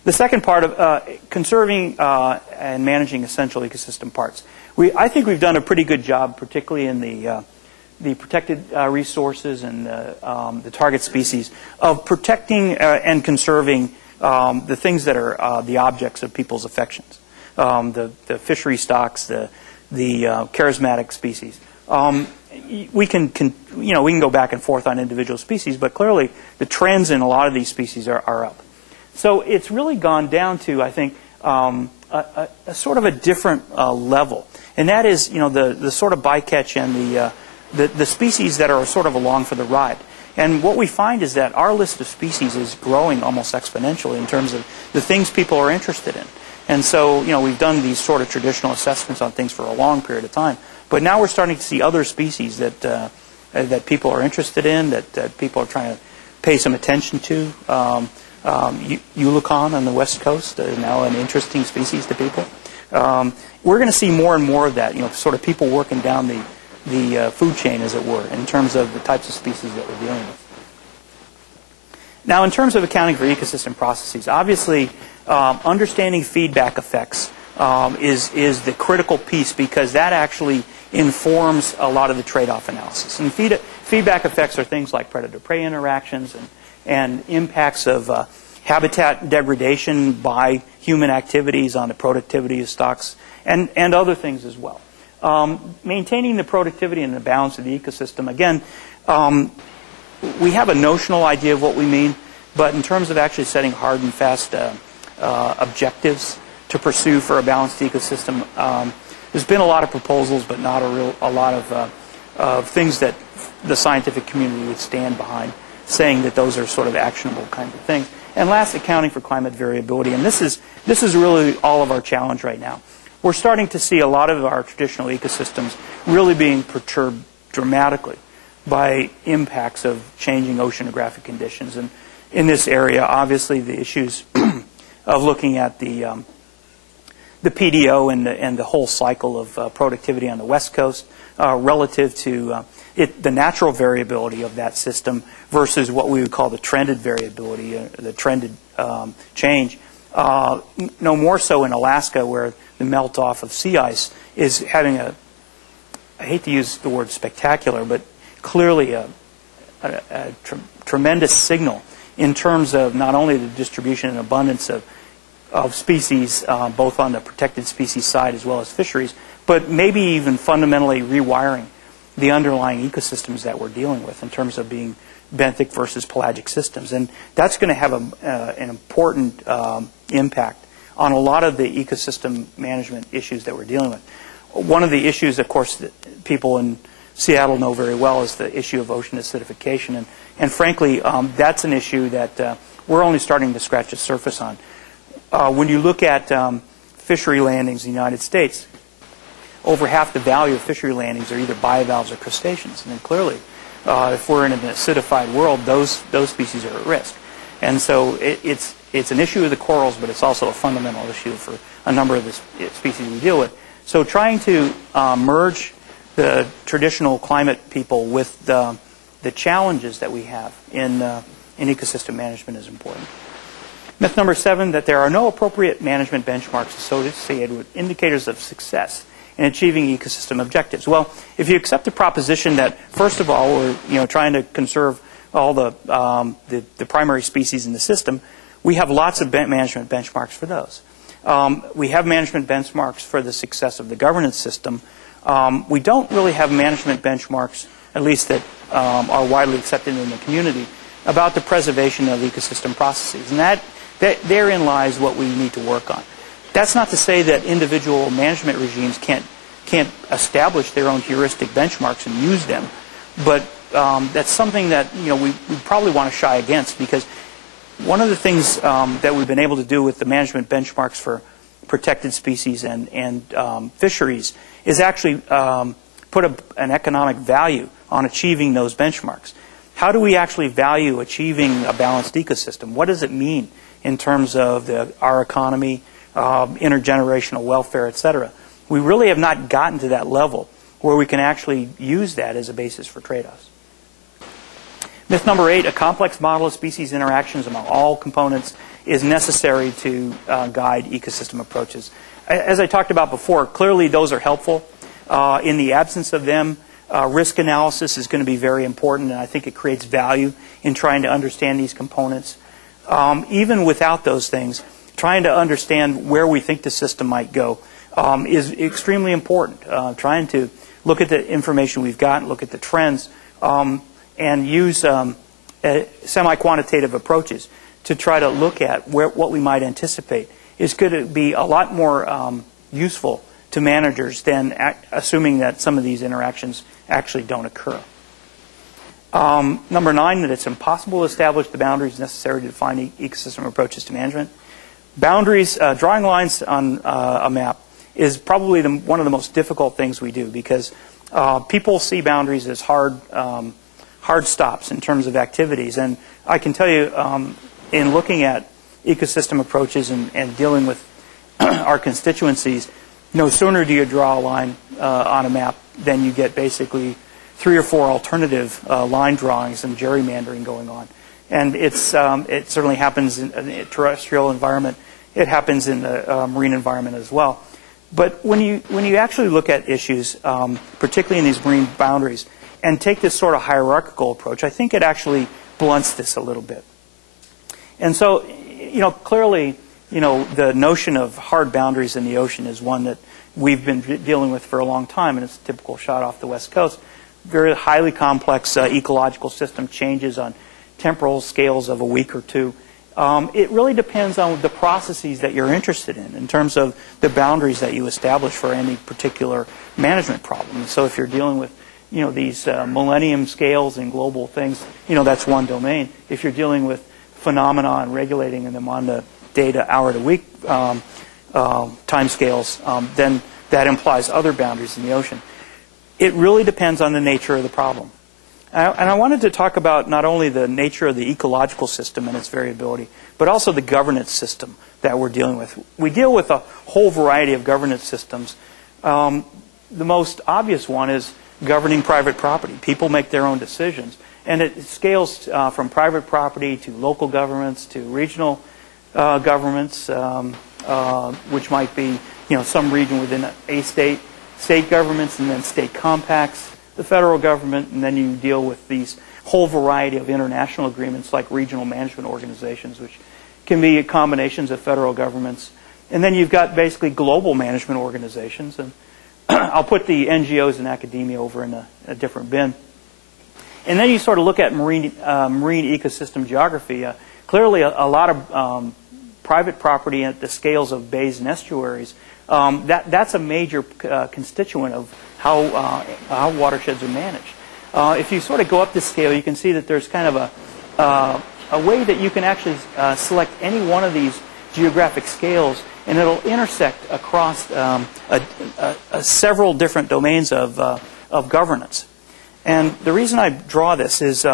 The second part of conserving and managing essential ecosystem parts. I think we've done a pretty good job, particularly in the protected resources and the target species, of protecting and conserving the things that are the objects of people's affections. The fishery stocks, the charismatic species. We can go back and forth on individual species, but clearly the trends in a lot of these species are up. So it's really gone down to, I think, a sort of a different level. And that is, the sort of bycatch and the species that are sort of along for the ride. And what we find is that our list of species is growing almost exponentially in terms of the things people are interested in. And so, we've done these sort of traditional assessments on things for a long period of time. But now we're starting to see other species that people are interested in, that people are trying to pay some attention to. Eulicon on the West Coast is now an interesting species to people. We're going to see more and more of that, sort of people working down the food chain, as it were, in terms of the types of species that we're dealing with. Now, in terms of accounting for ecosystem processes, obviously, understanding feedback effects is the critical piece, because that actually informs a lot of the trade-off analysis. And feedback effects are things like predator-prey interactions and impacts of habitat degradation by human activities on the productivity of stocks and other things as well. Maintaining the productivity and the balance of the ecosystem, again, we have a notional idea of what we mean, but in terms of actually setting hard and fast objectives to pursue for a balanced ecosystem, there's been a lot of proposals, but not a lot of things that the scientific community would stand behind, saying that those are sort of actionable kinds of things. And last, accounting for climate variability. And this is really all of our challenge right now. We're starting to see a lot of our traditional ecosystems really being perturbed dramatically by impacts of changing oceanographic conditions. And in this area, obviously, the issues of looking at the PDO and the whole cycle of productivity on the West Coast relative to the natural variability of that system versus what we would call the trended variability, the trended change. No more so in Alaska, where the melt-off of sea ice is having I hate to use the word spectacular, but clearly a tremendous signal in terms of not only the distribution and abundance of species, both on the protected species side as well as fisheries, but maybe even fundamentally rewiring the underlying ecosystems that we're dealing with in terms of being benthic versus pelagic systems. And that's going to have an important impact on a lot of the ecosystem management issues that we're dealing with. One of the issues, of course, that people in Seattle know very well is the issue of ocean acidification. And frankly, that's an issue that we're only starting to scratch the surface on. When you look at fishery landings in the United States, over half the value of fishery landings are either bivalves or crustaceans. And then clearly, if we're in an acidified world, those species are at risk. And so it's an issue of the corals, but it's also a fundamental issue for a number of the species we deal with. So trying to merge the traditional climate people with the challenges that we have in ecosystem management is important. Myth number 7, that there are no appropriate management benchmarks associated with indicators of success in achieving ecosystem objectives. Well, if you accept the proposition that, first of all, we're trying to conserve all the primary species in the system, we have lots of management benchmarks for those. We have management benchmarks for the success of the governance system. We don't really have management benchmarks, at least that are widely accepted in the community, about the preservation of ecosystem processes. And therein lies what we need to work on. That's not to say that individual management regimes can't establish their own heuristic benchmarks and use them, but that's something that we probably want to shy against, because one of the things that we've been able to do with the management benchmarks for protected species and fisheries is actually put an economic value on achieving those benchmarks. How do we actually value achieving a balanced ecosystem? What does it mean in terms of our economy, intergenerational welfare, etc.? We really have not gotten to that level where we can actually use that as a basis for trade-offs. Myth number 8, a complex model of species interactions among all components is necessary to guide ecosystem approaches. As I talked about before, clearly those are helpful. In the absence of them, risk analysis is going to be very important, and I think it creates value in trying to understand these components. Even without those things, trying to understand where we think the system might go is extremely important. Trying to look at the information we've got, look at the trends, and use semi-quantitative approaches to try to look at what we might anticipate is going to be a lot more useful to managers than assuming that some of these interactions actually don't occur. Number 9, that it's impossible to establish the boundaries necessary to define ecosystem approaches to management. Boundaries, drawing lines on a map is probably one of the most difficult things we do, because people see boundaries as hard stops in terms of activities. And I can tell you, in looking at ecosystem approaches and dealing with our constituencies, no sooner do you draw a line on a map than you get basically 3 or 4 alternative line drawings and gerrymandering going on. And it certainly happens in a terrestrial environment. It happens in the marine environment as well. But when you actually look at issues, particularly in these marine boundaries, and take this sort of hierarchical approach, I think it actually blunts this a little bit. And so, clearly, the notion of hard boundaries in the ocean is one that we've been dealing with for a long time, and it's a typical shot off the West Coast. Very highly complex ecological system, changes on temporal scales of a week or two. It really depends on the processes that you're interested in terms of the boundaries that you establish for any particular management problem. So if you're dealing with these millennium scales and global things, that's one domain. If you're dealing with phenomena and regulating them on the data hour to week time scales, then that implies other boundaries in the ocean. It really depends on the nature of the problem. And I wanted to talk about not only the nature of the ecological system and its variability, but also the governance system that we're dealing with. We deal with a whole variety of governance systems. The most obvious one is governing private property. People make their own decisions. And it scales from private property to local governments to regional governments, which might be some region within a state, state governments, and then state compacts, the federal government, and then you deal with these whole variety of international agreements like regional management organizations, which can be combinations of federal governments. And then you've got basically global management organizations. And I'll put the NGOs and academia over in a different bin. And then you sort of look at marine ecosystem geography. Clearly, a lot of private property at the scales of bays and estuaries, that's a major constituent of how watersheds are managed. If you sort of go up this scale, you can see that there's kind of a way that you can actually select any one of these geographic scales, and it'll intersect across several different domains of governance. And the reason I draw this is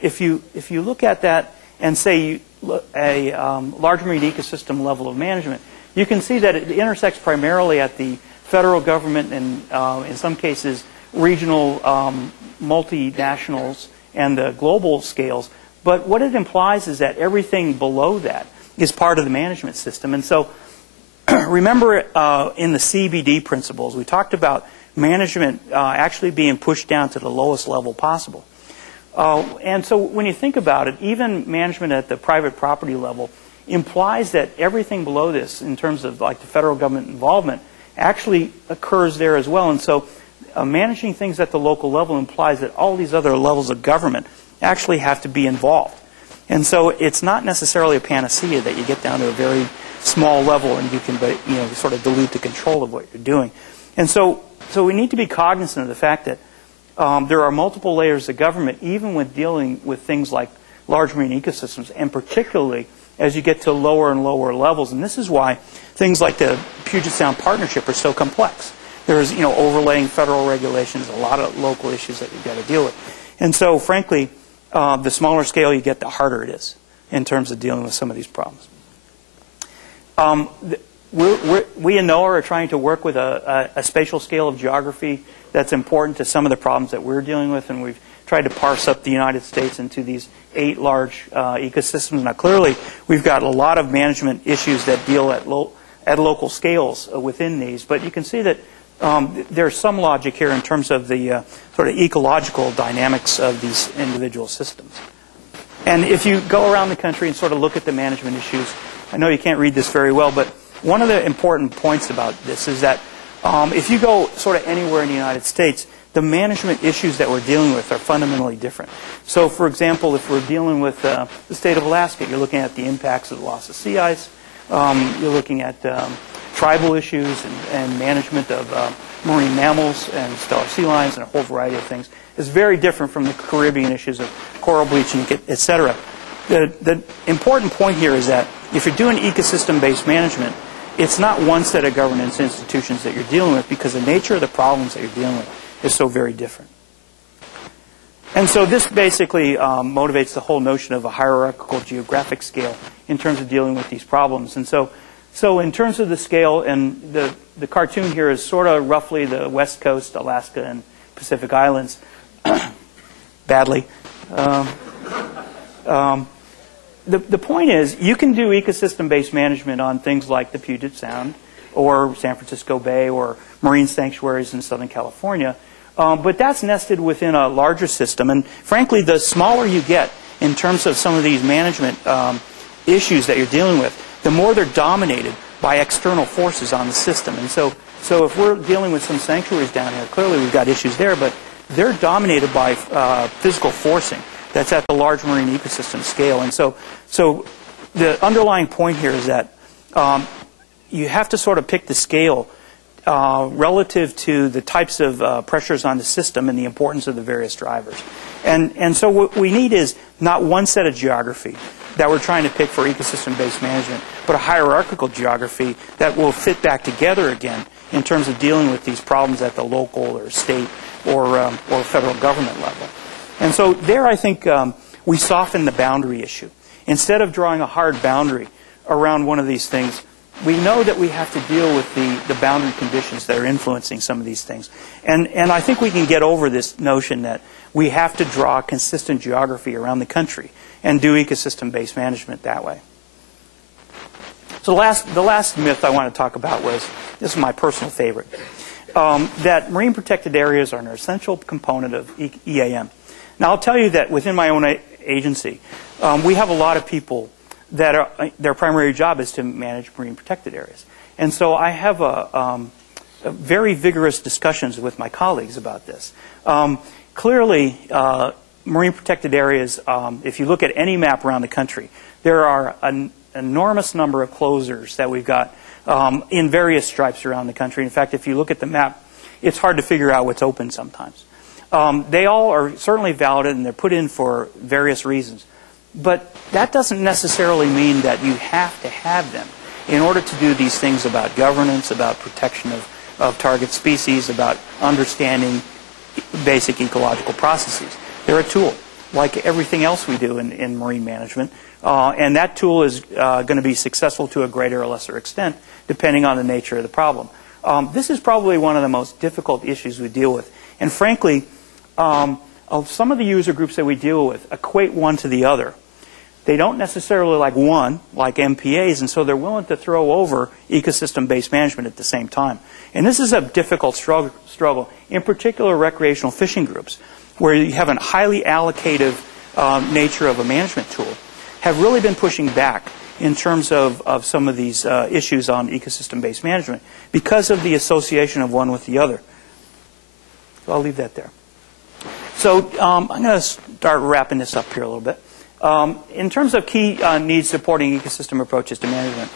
if you look at that and say a large marine ecosystem level of management, you can see that it intersects primarily at the federal government and in some cases regional multinationals and the global scales. But what it implies is that everything below that is part of the management system. And so remember in the CBD principles, we talked about management actually being pushed down to the lowest level possible. And so when you think about it, even management at the private property level implies that everything below this, in terms of like the federal government involvement, actually occurs there as well. And so managing things at the local level implies that all these other levels of government actually have to be involved. And so it's not necessarily a panacea that you get down to a very small level and you can sort of dilute the control of what you're doing. And so we need to be cognizant of the fact that there are multiple layers of government, even with dealing with things like large marine ecosystems, and particularly as you get to lower and lower levels. And this is why things like the Puget Sound Partnership are so complex. There's overlaying federal regulations, a lot of local issues that you've got to deal with. And so, frankly, the smaller scale you get, the harder it is in terms of dealing with some of these problems. We in NOAA are trying to work with a spatial scale of geography that's important to some of the problems that we're dealing with, and we've tried to parse up the United States into these 8 large ecosystems. Now, clearly, we've got a lot of management issues that deal at local scales within these, but you can see that there's some logic here in terms of the sort of ecological dynamics of these individual systems. And if you go around the country and sort of look at the management issues, I know you can't read this very well, but one of the important points about this is that if you go sort of anywhere in the United States, the management issues that we're dealing with are fundamentally different. So, for example, if we're dealing with the state of Alaska, you're looking at the impacts of the loss of sea ice. You're looking at tribal issues and management of marine mammals and stellar sea lions and a whole variety of things. It's very different from the Caribbean issues of coral bleaching, et cetera. The important point here is that if you're doing ecosystem-based management, it's not one set of governance institutions that you're dealing with, because the nature of the problems that you're dealing with is so very different. And so this basically motivates the whole notion of a hierarchical geographic scale in terms of dealing with these problems. And so in terms of the scale, and the cartoon here is sort of roughly the West Coast, Alaska, and Pacific Islands, badly. The point is, you can do ecosystem-based management on things like the Puget Sound or San Francisco Bay or marine sanctuaries in Southern California, but that's nested within a larger system. And frankly, the smaller you get in terms of some of these management issues that you're dealing with, the more they're dominated by external forces on the system. And so if we're dealing with some sanctuaries down here, clearly we've got issues there, but they're dominated by physical forcing. That's at the large marine ecosystem scale. And so the underlying point here is that you have to sort of pick the scale relative to the types of pressures on the system and the importance of the various drivers. And so what we need is not one set of geography that we're trying to pick for ecosystem-based management, but a hierarchical geography that will fit back together again in terms of dealing with these problems at the local or state or federal government level. And so there, I think, we soften the boundary issue. Instead of drawing a hard boundary around one of these things, we know that we have to deal with the boundary conditions that are influencing some of these things. And I think we can get over this notion that we have to draw consistent geography around the country and do ecosystem-based management that way. So the last myth I want to talk about was, this is my personal favorite, that marine protected areas are an essential component of EAM. Now, I'll tell you that within my own agency, we have a lot of people that their primary job is to manage marine protected areas. And so I have a very vigorous discussions with my colleagues about this. Clearly, marine protected areas, if you look at any map around the country, there are an enormous number of closures that we've got in various stripes around the country. In fact, if you look at the map, it's hard to figure out what's open sometimes. They all are certainly valid, and they're put in for various reasons. But that doesn't necessarily mean that you have to have them in order to do these things about governance, about protection of target species, about understanding basic ecological processes. They're a tool, like everything else we do in marine management. And that tool is going to be successful to a greater or lesser extent, depending on the nature of the problem. This is probably one of the most difficult issues we deal with. And frankly, some of the user groups that we deal with equate one to the other. They don't necessarily like one, like MPAs, and so they're willing to throw over ecosystem-based management at the same time. And this is a difficult struggle, in particular recreational fishing groups, where you have a highly allocative nature of a management tool, have really been pushing back in terms of some of these issues on ecosystem-based management because of the association of one with the other. So I'll leave that there. So I'm going to start wrapping this up here a little bit. In terms of key needs supporting ecosystem approaches to management,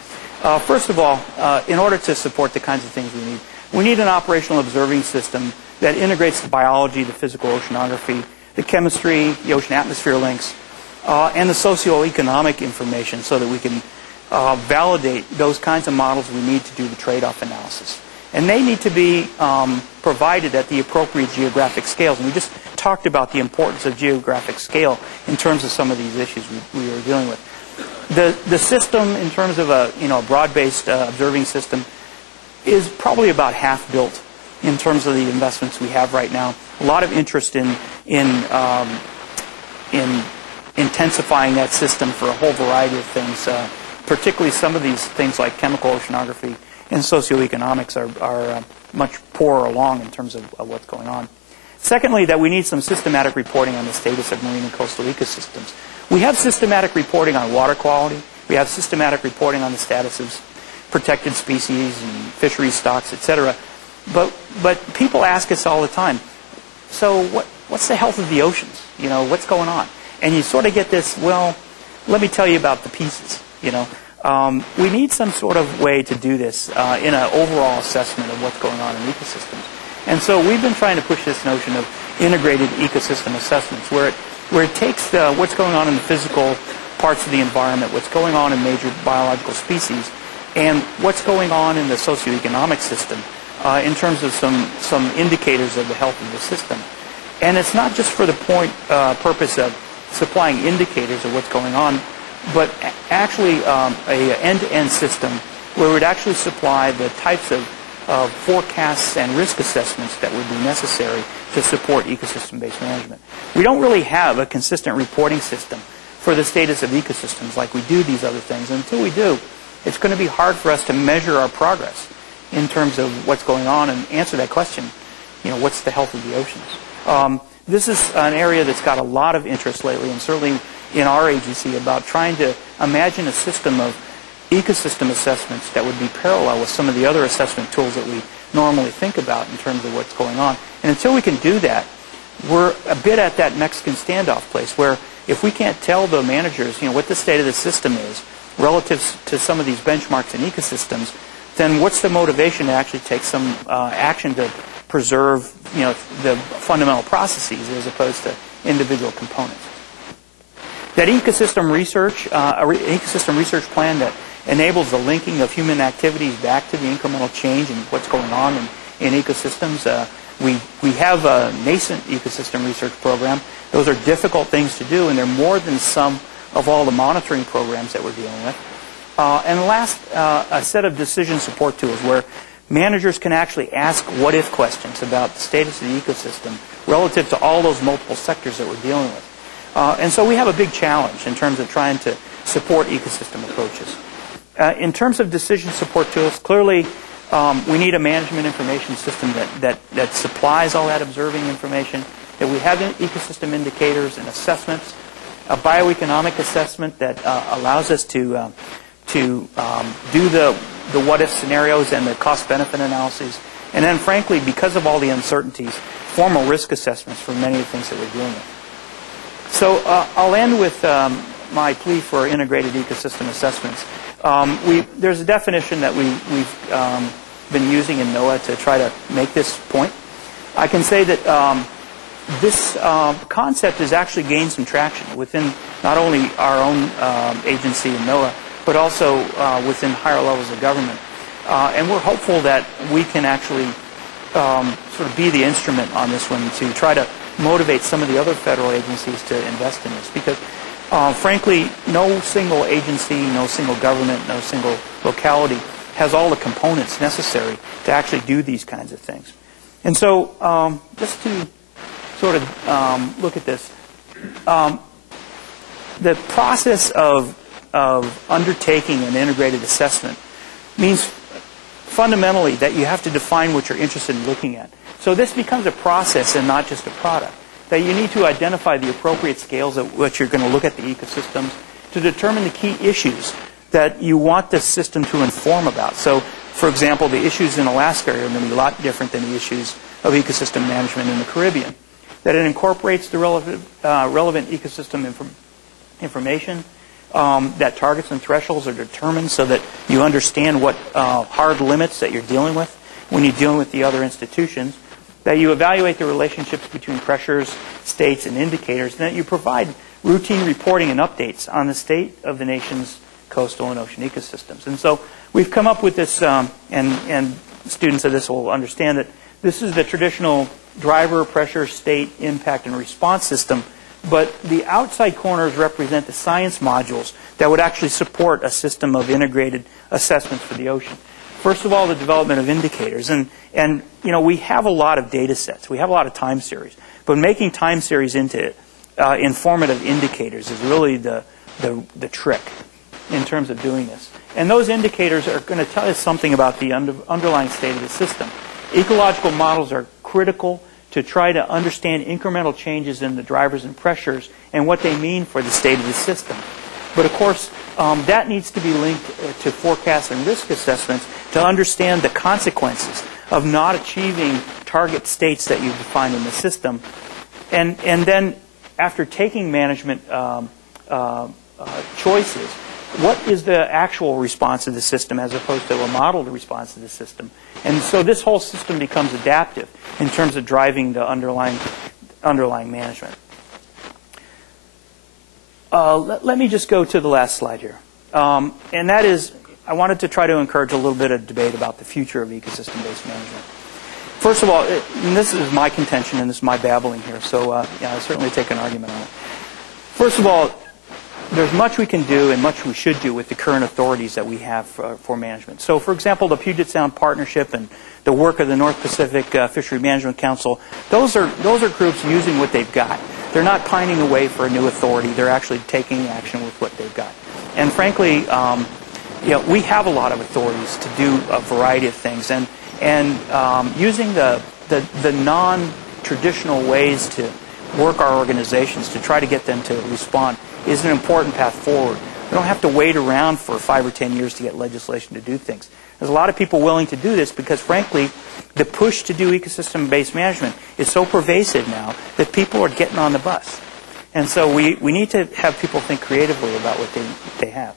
first of all, in order to support the kinds of things we need an operational observing system that integrates the biology, the physical oceanography, the chemistry, the ocean-atmosphere links, and the socioeconomic information so that we can validate those kinds of models we need to do the trade-off analysis. And they need to be provided at the appropriate geographic scales. And we just talked about the importance of geographic scale in terms of some of these issues we were dealing with. The system, in terms of a broad-based observing system, is probably about half built in terms of the investments we have right now. A lot of interest in intensifying that system for a whole variety of things, particularly some of these things like chemical oceanography and socioeconomics are much poorer along in terms of what's going on. Secondly, that we need some systematic reporting on the status of marine and coastal ecosystems. We have systematic reporting on water quality. We have systematic reporting on the status of protected species and fisheries stocks, etc. But people ask us all the time, so what's the health of the oceans? You know, what's going on? And you sort of get this, well, let me tell you about the pieces, you know. We need some sort of way to do this in an overall assessment of what's going on in ecosystems. And so we've been trying to push this notion of integrated ecosystem assessments, where it takes what's going on in the physical parts of the environment, what's going on in major biological species, and what's going on in the socioeconomic system in terms of some indicators of the health of the system. And it's not just for the purpose of supplying indicators of what's going on, but actually an end-to-end system where it would actually supply the types of forecasts and risk assessments that would be necessary to support ecosystem-based management. We don't really have a consistent reporting system for the status of ecosystems like we do these other things. And until we do, it's going to be hard for us to measure our progress in terms of what's going on and answer that question, you know, what's the health of the oceans? This is an area that's got a lot of interest lately, and certainly in our agency, about trying to imagine a system of ecosystem assessments that would be parallel with some of the other assessment tools that we normally think about in terms of what's going on. And until we can do that, we're a bit at that Mexican standoff place where if we can't tell the managers, you know, what the state of the system is relative to some of these benchmarks in ecosystems, then what's the motivation to actually take some action to preserve, you know, the fundamental processes as opposed to individual components? That ecosystem research plan that enables the linking of human activities back to the incremental change in what's going on in ecosystems. We have a nascent ecosystem research program. Those are difficult things to do, and they're more than some of all the monitoring programs that we're dealing with. And last, a set of decision support tools where managers can actually ask what-if questions about the status of the ecosystem relative to all those multiple sectors that we're dealing with. And so we have a big challenge in terms of trying to support ecosystem approaches. In terms of decision support tools, clearly we need a management information system that supplies all that observing information, that we have ecosystem indicators and assessments, a bioeconomic assessment that allows us to do the what-if scenarios and the cost-benefit analyses, and then frankly, because of all the uncertainties, formal risk assessments for many of the things that we're dealing with. So I'll end with my plea for integrated ecosystem assessments. There's a definition that we've been using in NOAA to try to make this point. I can say that this concept has actually gained some traction within not only our own agency in NOAA, but also within higher levels of government. And we're hopeful that we can actually sort of be the instrument on this one to try to motivate some of the other federal agencies to invest in this. Because frankly, no single agency, no single government, no single locality has all the components necessary to actually do these kinds of things. And so just to sort of look at this, the process of undertaking an integrated assessment means fundamentally that you have to define what you're interested in looking at. So this becomes a process and not just a product. That you need to identify the appropriate scales at which you're going to look at the ecosystems to determine the key issues that you want the system to inform about. So, for example, the issues in Alaska are going to be a lot different than the issues of ecosystem management in the Caribbean. That it incorporates the relevant ecosystem information, that targets and thresholds are determined so that you understand what hard limits that you're dealing with when you're dealing with the other institutions, that you evaluate the relationships between pressures, states, and indicators, and that you provide routine reporting and updates on the state of the nation's coastal and ocean ecosystems. And so we've come up with this, and students of this will understand that this is the traditional driver, pressure, state, impact, and response system, but the outside corners represent the science modules that would actually support a system of integrated assessments for the ocean. First of all, the development of indicators. And you know, we have a lot of data sets. We have a lot of time series. But making time series into informative indicators is really the trick in terms of doing this. And those indicators are going to tell us something about the underlying state of the system. Ecological models are critical to try to understand incremental changes in the drivers and pressures and what they mean for the state of the system. But of course, that needs to be linked to forecasts and risk assessments to understand the consequences of not achieving target states that you define in the system. And then after taking management choices, what is the actual response of the system as opposed to a modeled response to the system? And so this whole system becomes adaptive in terms of driving the underlying management. Let me just go to the last slide here. And that is, I wanted to try to encourage a little bit of debate about the future of ecosystem-based management. First of all, and this is my contention and this is my babbling here, so yeah, I'll certainly take an argument on it. First of all, there's much we can do and much we should do with the current authorities that we have for management. So, for example, the Puget Sound Partnership and the work of the North Pacific Fishery Management Council, those are groups using what they've got. They're not pining away for a new authority. They're actually taking action with what they've got. And frankly, we have a lot of authorities to do a variety of things. And using the non-traditional ways to work our organizations to try to get them to respond is an important path forward. We don't have to wait around for 5 or 10 years to get legislation to do things. There's a lot of people willing to do this because, frankly, the push to do ecosystem-based management is so pervasive now that people are getting on the bus. And so we need to have people think creatively about what they have.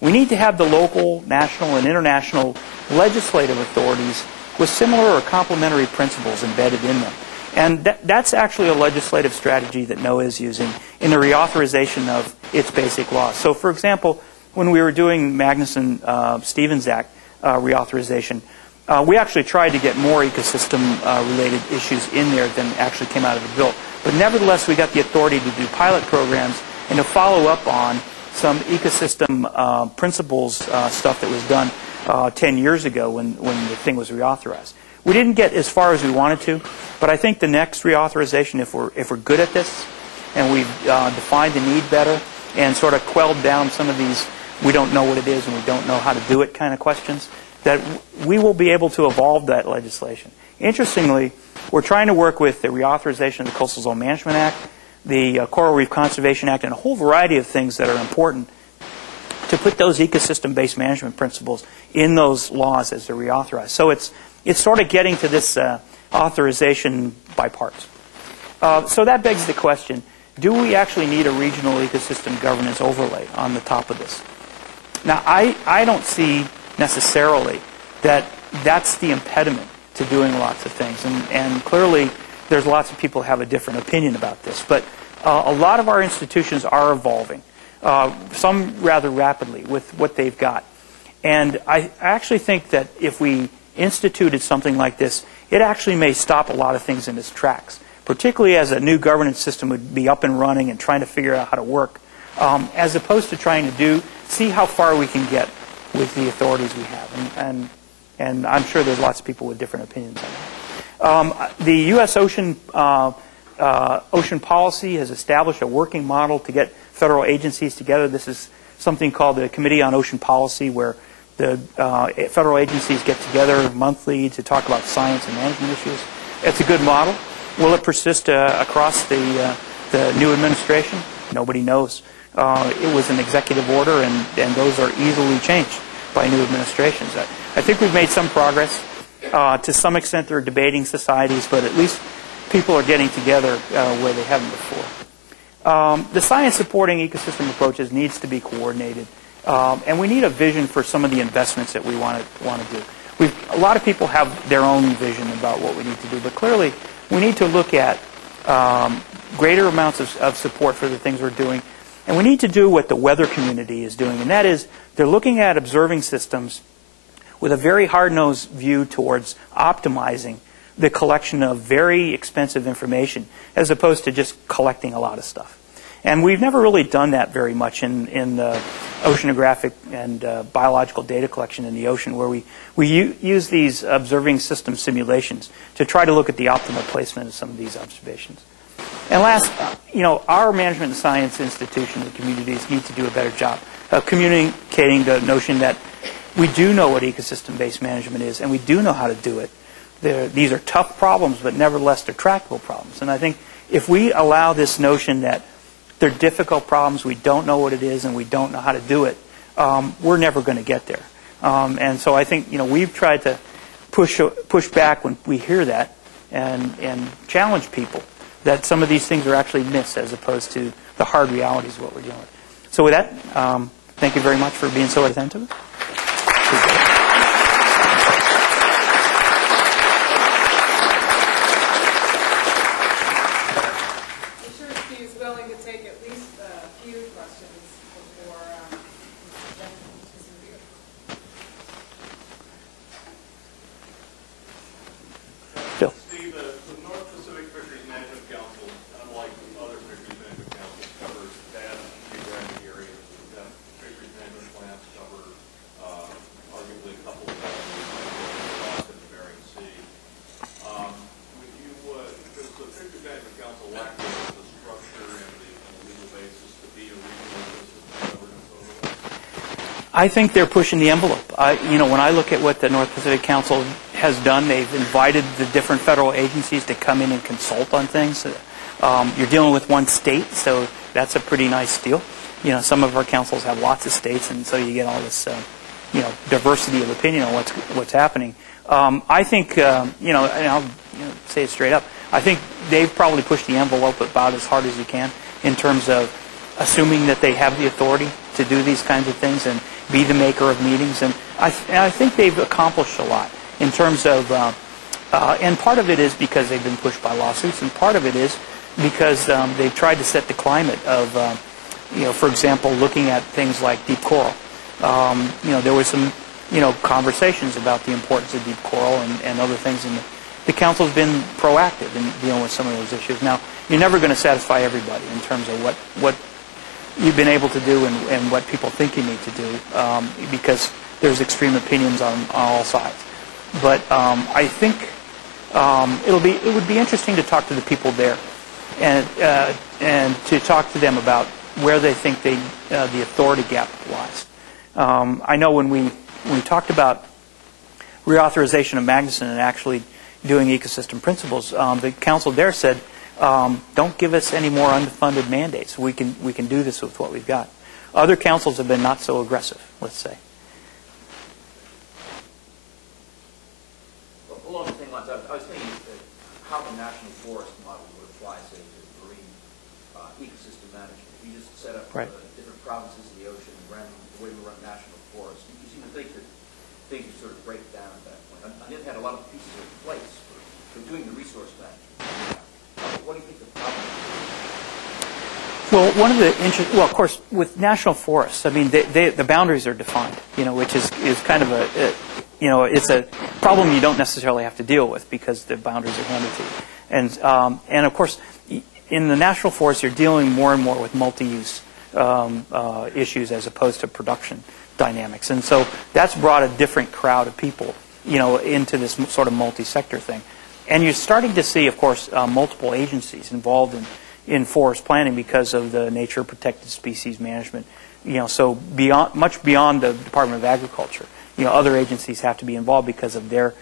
We need to have the local, national, and international legislative authorities with similar or complementary principles embedded in them. And that's actually a legislative strategy that NOAA is using in the reauthorization of its basic laws. So, for example, when we were doing Magnuson-Stevens Act reauthorization, we actually tried to get more ecosystem-related issues in there than actually came out of the bill. But nevertheless, we got the authority to do pilot programs and to follow up on some ecosystem principles stuff that was done 10 years ago when the thing was reauthorized. We didn't get as far as we wanted to, but I think the next reauthorization, if we're good at this and we've defined the need better and sort of quelled down some of these we don't know what it is and we don't know how to do it kind of questions, that we will be able to evolve that legislation. Interestingly, we're trying to work with the reauthorization of the Coastal Zone Management Act, the Coral Reef Conservation Act, and a whole variety of things that are important to put those ecosystem-based management principles in those laws as they're reauthorized. So it's sort of getting to this authorization by parts. So that begs the question, do we actually need a regional ecosystem governance overlay on the top of this? Now, I don't see necessarily that that's the impediment to doing lots of things. And clearly, there's lots of people who have a different opinion about this. But a lot of our institutions are evolving, some rather rapidly with what they've got. And I actually think that if we instituted something like this, it actually may stop a lot of things in its tracks, particularly as a new governance system would be up and running and trying to figure out how to work, as opposed to trying to see how far we can get with the authorities we have. And I'm sure there's lots of people with different opinions on that. The U.S. ocean policy has established a working model to get federal agencies together. This is something called the Committee on Ocean Policy, where the federal agencies get together monthly to talk about science and management issues. It's a good model. Will it persist across the new administration? Nobody knows. It was an executive order, and those are easily changed by new administrations. I think we've made some progress. To some extent, there are debating societies, but at least people are getting together where they haven't before. The science supporting ecosystem approaches needs to be coordinated. And we need a vision for some of the investments that we want to do. A lot of people have their own vision about what we need to do, but clearly we need to look at greater amounts of support for the things we're doing. And we need to do what the weather community is doing, and that is they're looking at observing systems with a very hard-nosed view towards optimizing the collection of very expensive information as opposed to just collecting a lot of stuff. And we've never really done that very much in the oceanographic and biological data collection in the ocean, where we use these observing system simulations to try to look at the optimal placement of some of these observations. And last, our management and science institutions and communities need to do a better job of communicating the notion that we do know what ecosystem-based management is, and we do know how to do it. These are tough problems, but nevertheless, they're tractable problems. And I think if we allow this notion that they're difficult problems, we don't know what it is, and we don't know how to do it, we're never going to get there. And so I think we've tried to push back when we hear that and challenge people that some of these things are actually myths as opposed to the hard realities of what we're dealing with. So with that, thank you very much for being so attentive. I think they're pushing the envelope. When I look at what the North Pacific Council has done, they've invited the different federal agencies to come in and consult on things. You're dealing with one state, so that's a pretty nice deal. Some of our councils have lots of states, and so you get all this, diversity of opinion on what's happening. I think, and I'll say it straight up, I think they've probably pushed the envelope about as hard as you can in terms of assuming that they have the authority to do these kinds of things and be the maker of meetings. And I think they've accomplished a lot in terms of, and part of it is because they've been pushed by lawsuits, and part of it is because they've tried to set the climate of, for example, looking at things like deep coral. There was some, conversations about the importance of deep coral and other things, and the council's been proactive in dealing with some of those issues. Now, you're never going to satisfy everybody in terms of what you've been able to do and what people think you need to do, because there's extreme opinions on all sides. But I think it would be interesting to talk to the people there and to talk to them about where they think the authority gap lies. I know when we talked about reauthorization of Magnuson and actually doing ecosystem principles, the council there said, don't give us any more unfunded mandates. We can do this with what we've got. Other councils have been not so aggressive, let's say. Well, along the same lines, I was thinking how the national forest model would apply, say, to marine ecosystem management. If you just set up different provinces in the ocean and ran the way we run national forests, you seem to think that things would sort of break down at that point. On the other hand, a lot of pieces are in place for doing the resource management. What do you think the problem is? Well, one of the of course, with national forests, I mean, the boundaries are defined, which is kind of it's a problem you don't necessarily have to deal with because the boundaries are handed to you. And of course, in the national forest, you're dealing more and more with multi-use issues as opposed to production dynamics, and so that's brought a different crowd of people, into this sort of multi-sector thing. And you're starting to see, of course, multiple agencies involved in forest planning because of the nature of protected species management. So much beyond the Department of Agriculture, other agencies have to be involved because of their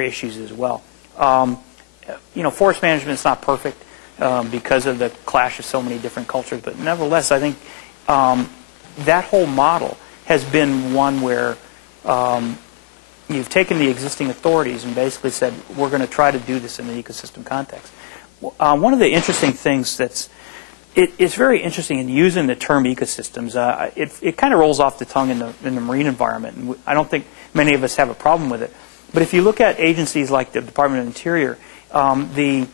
issues as well. Forest management is not perfect because of the clash of so many different cultures, but nevertheless, I think that whole model has been one where you've taken the existing authorities and basically said, we're going to try to do this in the ecosystem context. One of the interesting things it's very interesting in using the term ecosystems. It kind of rolls off the tongue in the marine environment, and I don't think many of us have a problem with it. But if you look at agencies like the Department of Interior, the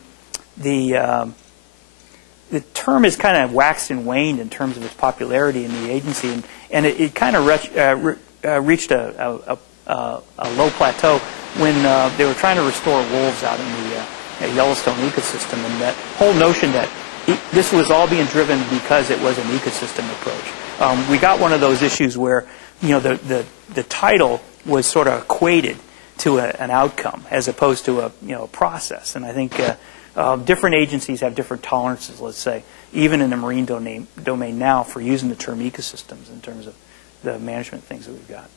term is kind of waxed and waned in terms of its popularity in the agency, and it kind of reached a low plateau when they were trying to restore wolves out in the Yellowstone ecosystem, and that whole notion that this was all being driven because it was an ecosystem approach. We got one of those issues where the title was sort of equated to an outcome as opposed to a process, and I think different agencies have different tolerances, let's say, even in the marine domain now for using the term ecosystems in terms of the management things that we've got.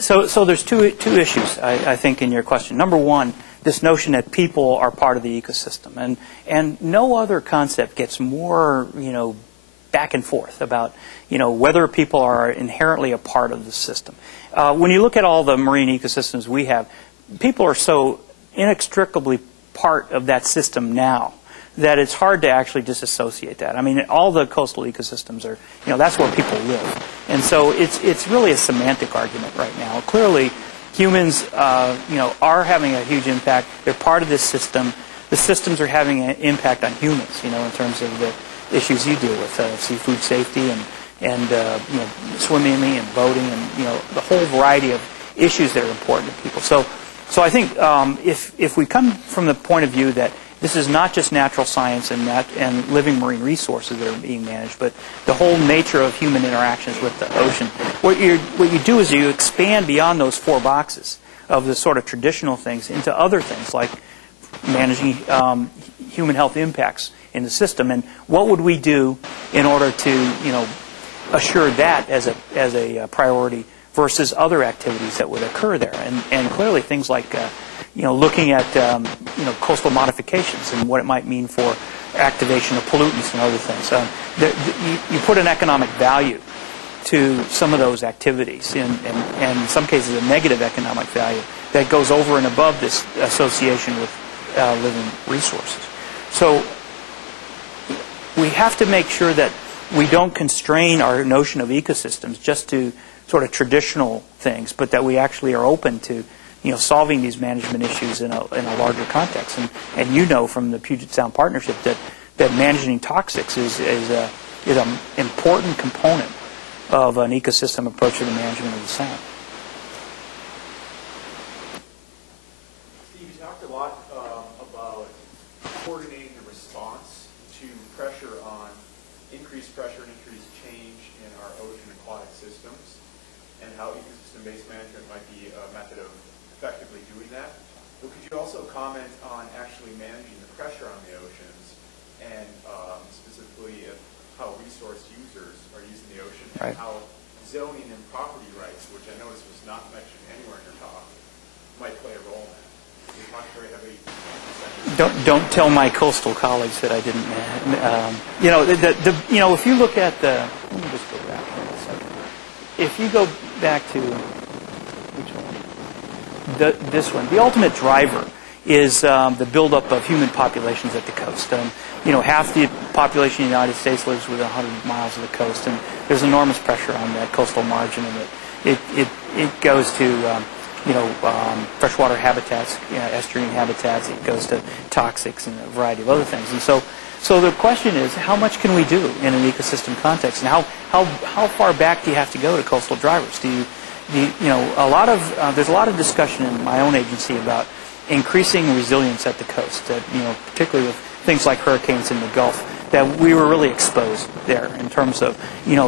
So there's two issues, I think, in your question. Number one, this notion that people are part of the ecosystem. And no other concept gets more, back and forth about, whether people are inherently a part of the system. When you look at all the marine ecosystems we have, people are so inextricably part of that system now that it's hard to actually disassociate that. I mean, all the coastal ecosystems are, that's where people live. And so it's really a semantic argument right now. Clearly, humans, are having a huge impact. They're part of this system. The systems are having an impact on humans, in terms of the issues you deal with, seafood safety and swimming and boating and, the whole variety of issues that are important to people. So I think if we come from the point of view that this is not just natural science and living marine resources that are being managed, but the whole nature of human interactions with the ocean. What you do is you expand beyond those four boxes of the sort of traditional things into other things like managing human health impacts in the system. And what would we do in order to, assure that as a priority versus other activities that would occur there? And clearly things like looking at coastal modifications and what it might mean for activation of pollutants and other things. You put an economic value to some of those activities, and in some cases a negative economic value that goes over and above this association with living resources. So we have to make sure that we don't constrain our notion of ecosystems just to sort of traditional things, but that we actually are open to solving these management issues in a larger context. And from the Puget Sound Partnership that managing toxics is an important component of an ecosystem approach to the management of the sound. Steve, you talked a lot about coordinating the response to pressure on increased pressure and increased change in our ocean aquatic systems, and how ecosystem-based management might be a method of effectively doing that. But could you also comment on actually managing the pressure on the oceans, and specifically how resource users are using the ocean, and how zoning and property rights, which I noticed was not mentioned anywhere in your talk, might play a role in that? You talked very heavily. Don't tell my coastal colleagues that I didn't. If you look at the, let me just go back here a second. If you go back to which one? This one. The ultimate driver is the buildup of human populations at the coast. Half the population of the United States lives within 100 miles of the coast, and there's enormous pressure on that coastal margin, and it goes to freshwater habitats, estuarine habitats. It goes to toxics and a variety of other things. And so the question is, how much can we do in an ecosystem context, and how far back do you have to go to coastal drivers? There's a lot of discussion in my own agency about increasing resilience at the coast, particularly with things like hurricanes in the Gulf, that we were really exposed there in terms of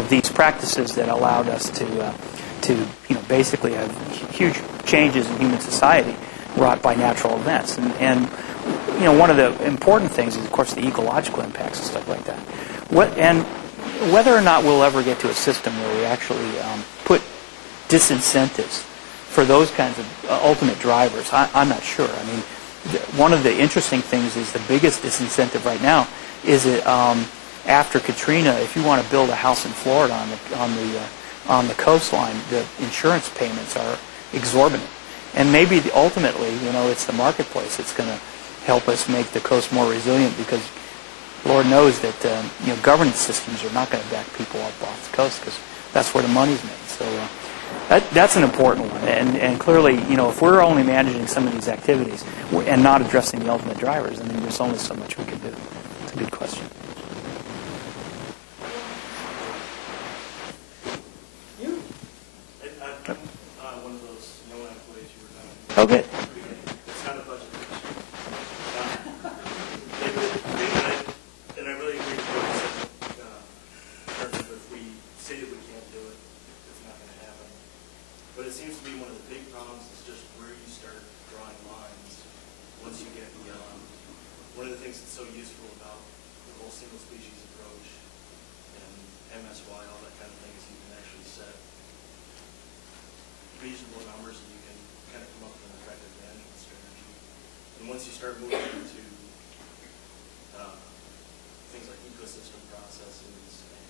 these practices that allowed us to basically have huge changes in human society wrought by natural events. And one of the important things is, of course, the ecological impacts and stuff like that. And whether or not we'll ever get to a system where we actually put disincentives for those kinds of ultimate drivers, I'm not sure. I mean, one of the interesting things is the biggest disincentive right now is that after Katrina, if you want to build a house in Florida on the coastline, the insurance payments are exorbitant. And maybe ultimately, it's the marketplace that's going to help us make the coast more resilient, because Lord knows that governance systems are not going to back people up off the coast, because that's where the money's made. So that's an important one. And clearly, if we're only managing some of these activities and not addressing the ultimate drivers, I mean, there's only so much we can do. It's a good question. One of those employees you were talking about. Oh, good. It's not a budget issue. And I really agree with what you said, in terms of if we say that we can't do it, it's not going to happen. But it seems to be one of the big problems is just where you start drawing lines once you get beyond. One of the things that's so useful about the whole single species approach and MSY, all that kind of thing, is you can actually set reasonable numbers, and you can kind of come up with an effective management strategy. And once you start moving into things like ecosystem processes and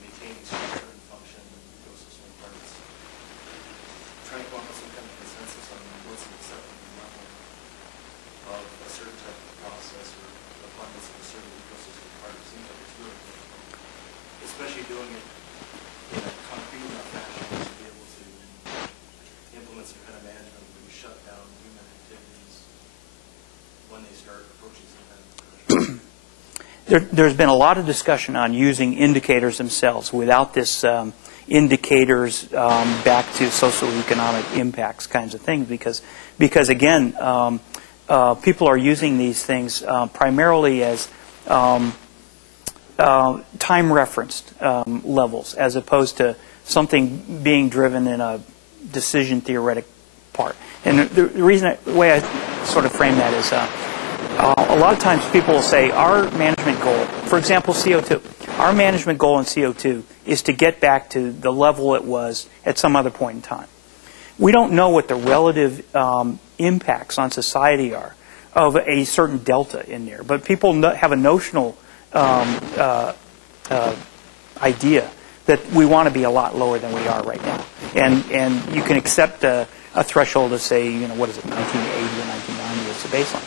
maintaining structure and function and ecosystem parts, trying to come up with some kind of consensus on what's an acceptable level of a certain type of process or abundance of a certain ecosystem part seems like it's really difficult, especially doing it in a concrete enough fashion to be able to implement some kind of management where you shut down human activities when they start approaching some kind of threshold. There's been a lot of discussion on using indicators themselves without this indicators back to socioeconomic impacts kinds of things, because again, people are using these things primarily as time-referenced levels, as opposed to something being driven in a decision-theoretic part. And the way I sort of frame that is, a lot of times people will say, our management goal, for example, CO2, our management goal in CO2 is to get back to the level it was at some other point in time. We don't know what the relative impacts on society are of a certain delta in there, but people have a notional idea that we want to be a lot lower than we are right now. And you can accept a threshold of, say, what is it, 1980 or 1990 as the baseline.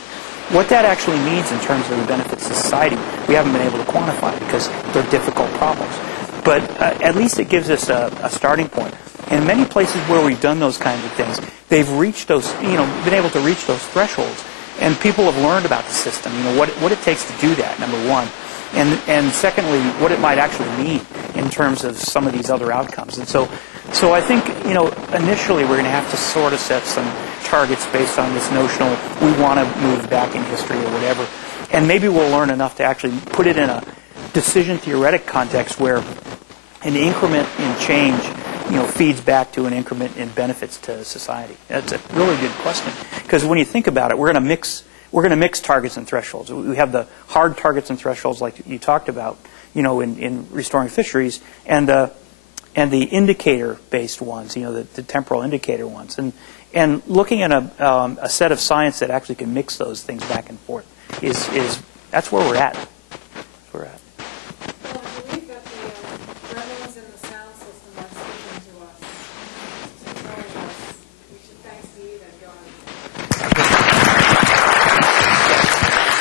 What that actually means in terms of the benefits to society, we haven't been able to quantify because they're difficult problems. But at least it gives us a starting point. In many places where we've done those kinds of things, they've reached those, been able to reach those thresholds. And people have learned about the system, what it takes to do that, number one. And secondly, what it might actually mean in terms of some of these other outcomes. And so I think, initially we're going to have to sort of set some targets based on this notional, we want to move back in history or whatever. And maybe we'll learn enough to actually put it in a decision-theoretic context where an increment in change, feeds back to an increment in benefits to society. That's a really good question. Because when you think about it, we're going to mix targets and thresholds. We have the hard targets and thresholds like you talked about, in restoring fisheries, and the indicator-based ones, the temporal indicator ones. And looking at a set of science that actually can mix those things back and forth is that's where we're at. That's where we're at.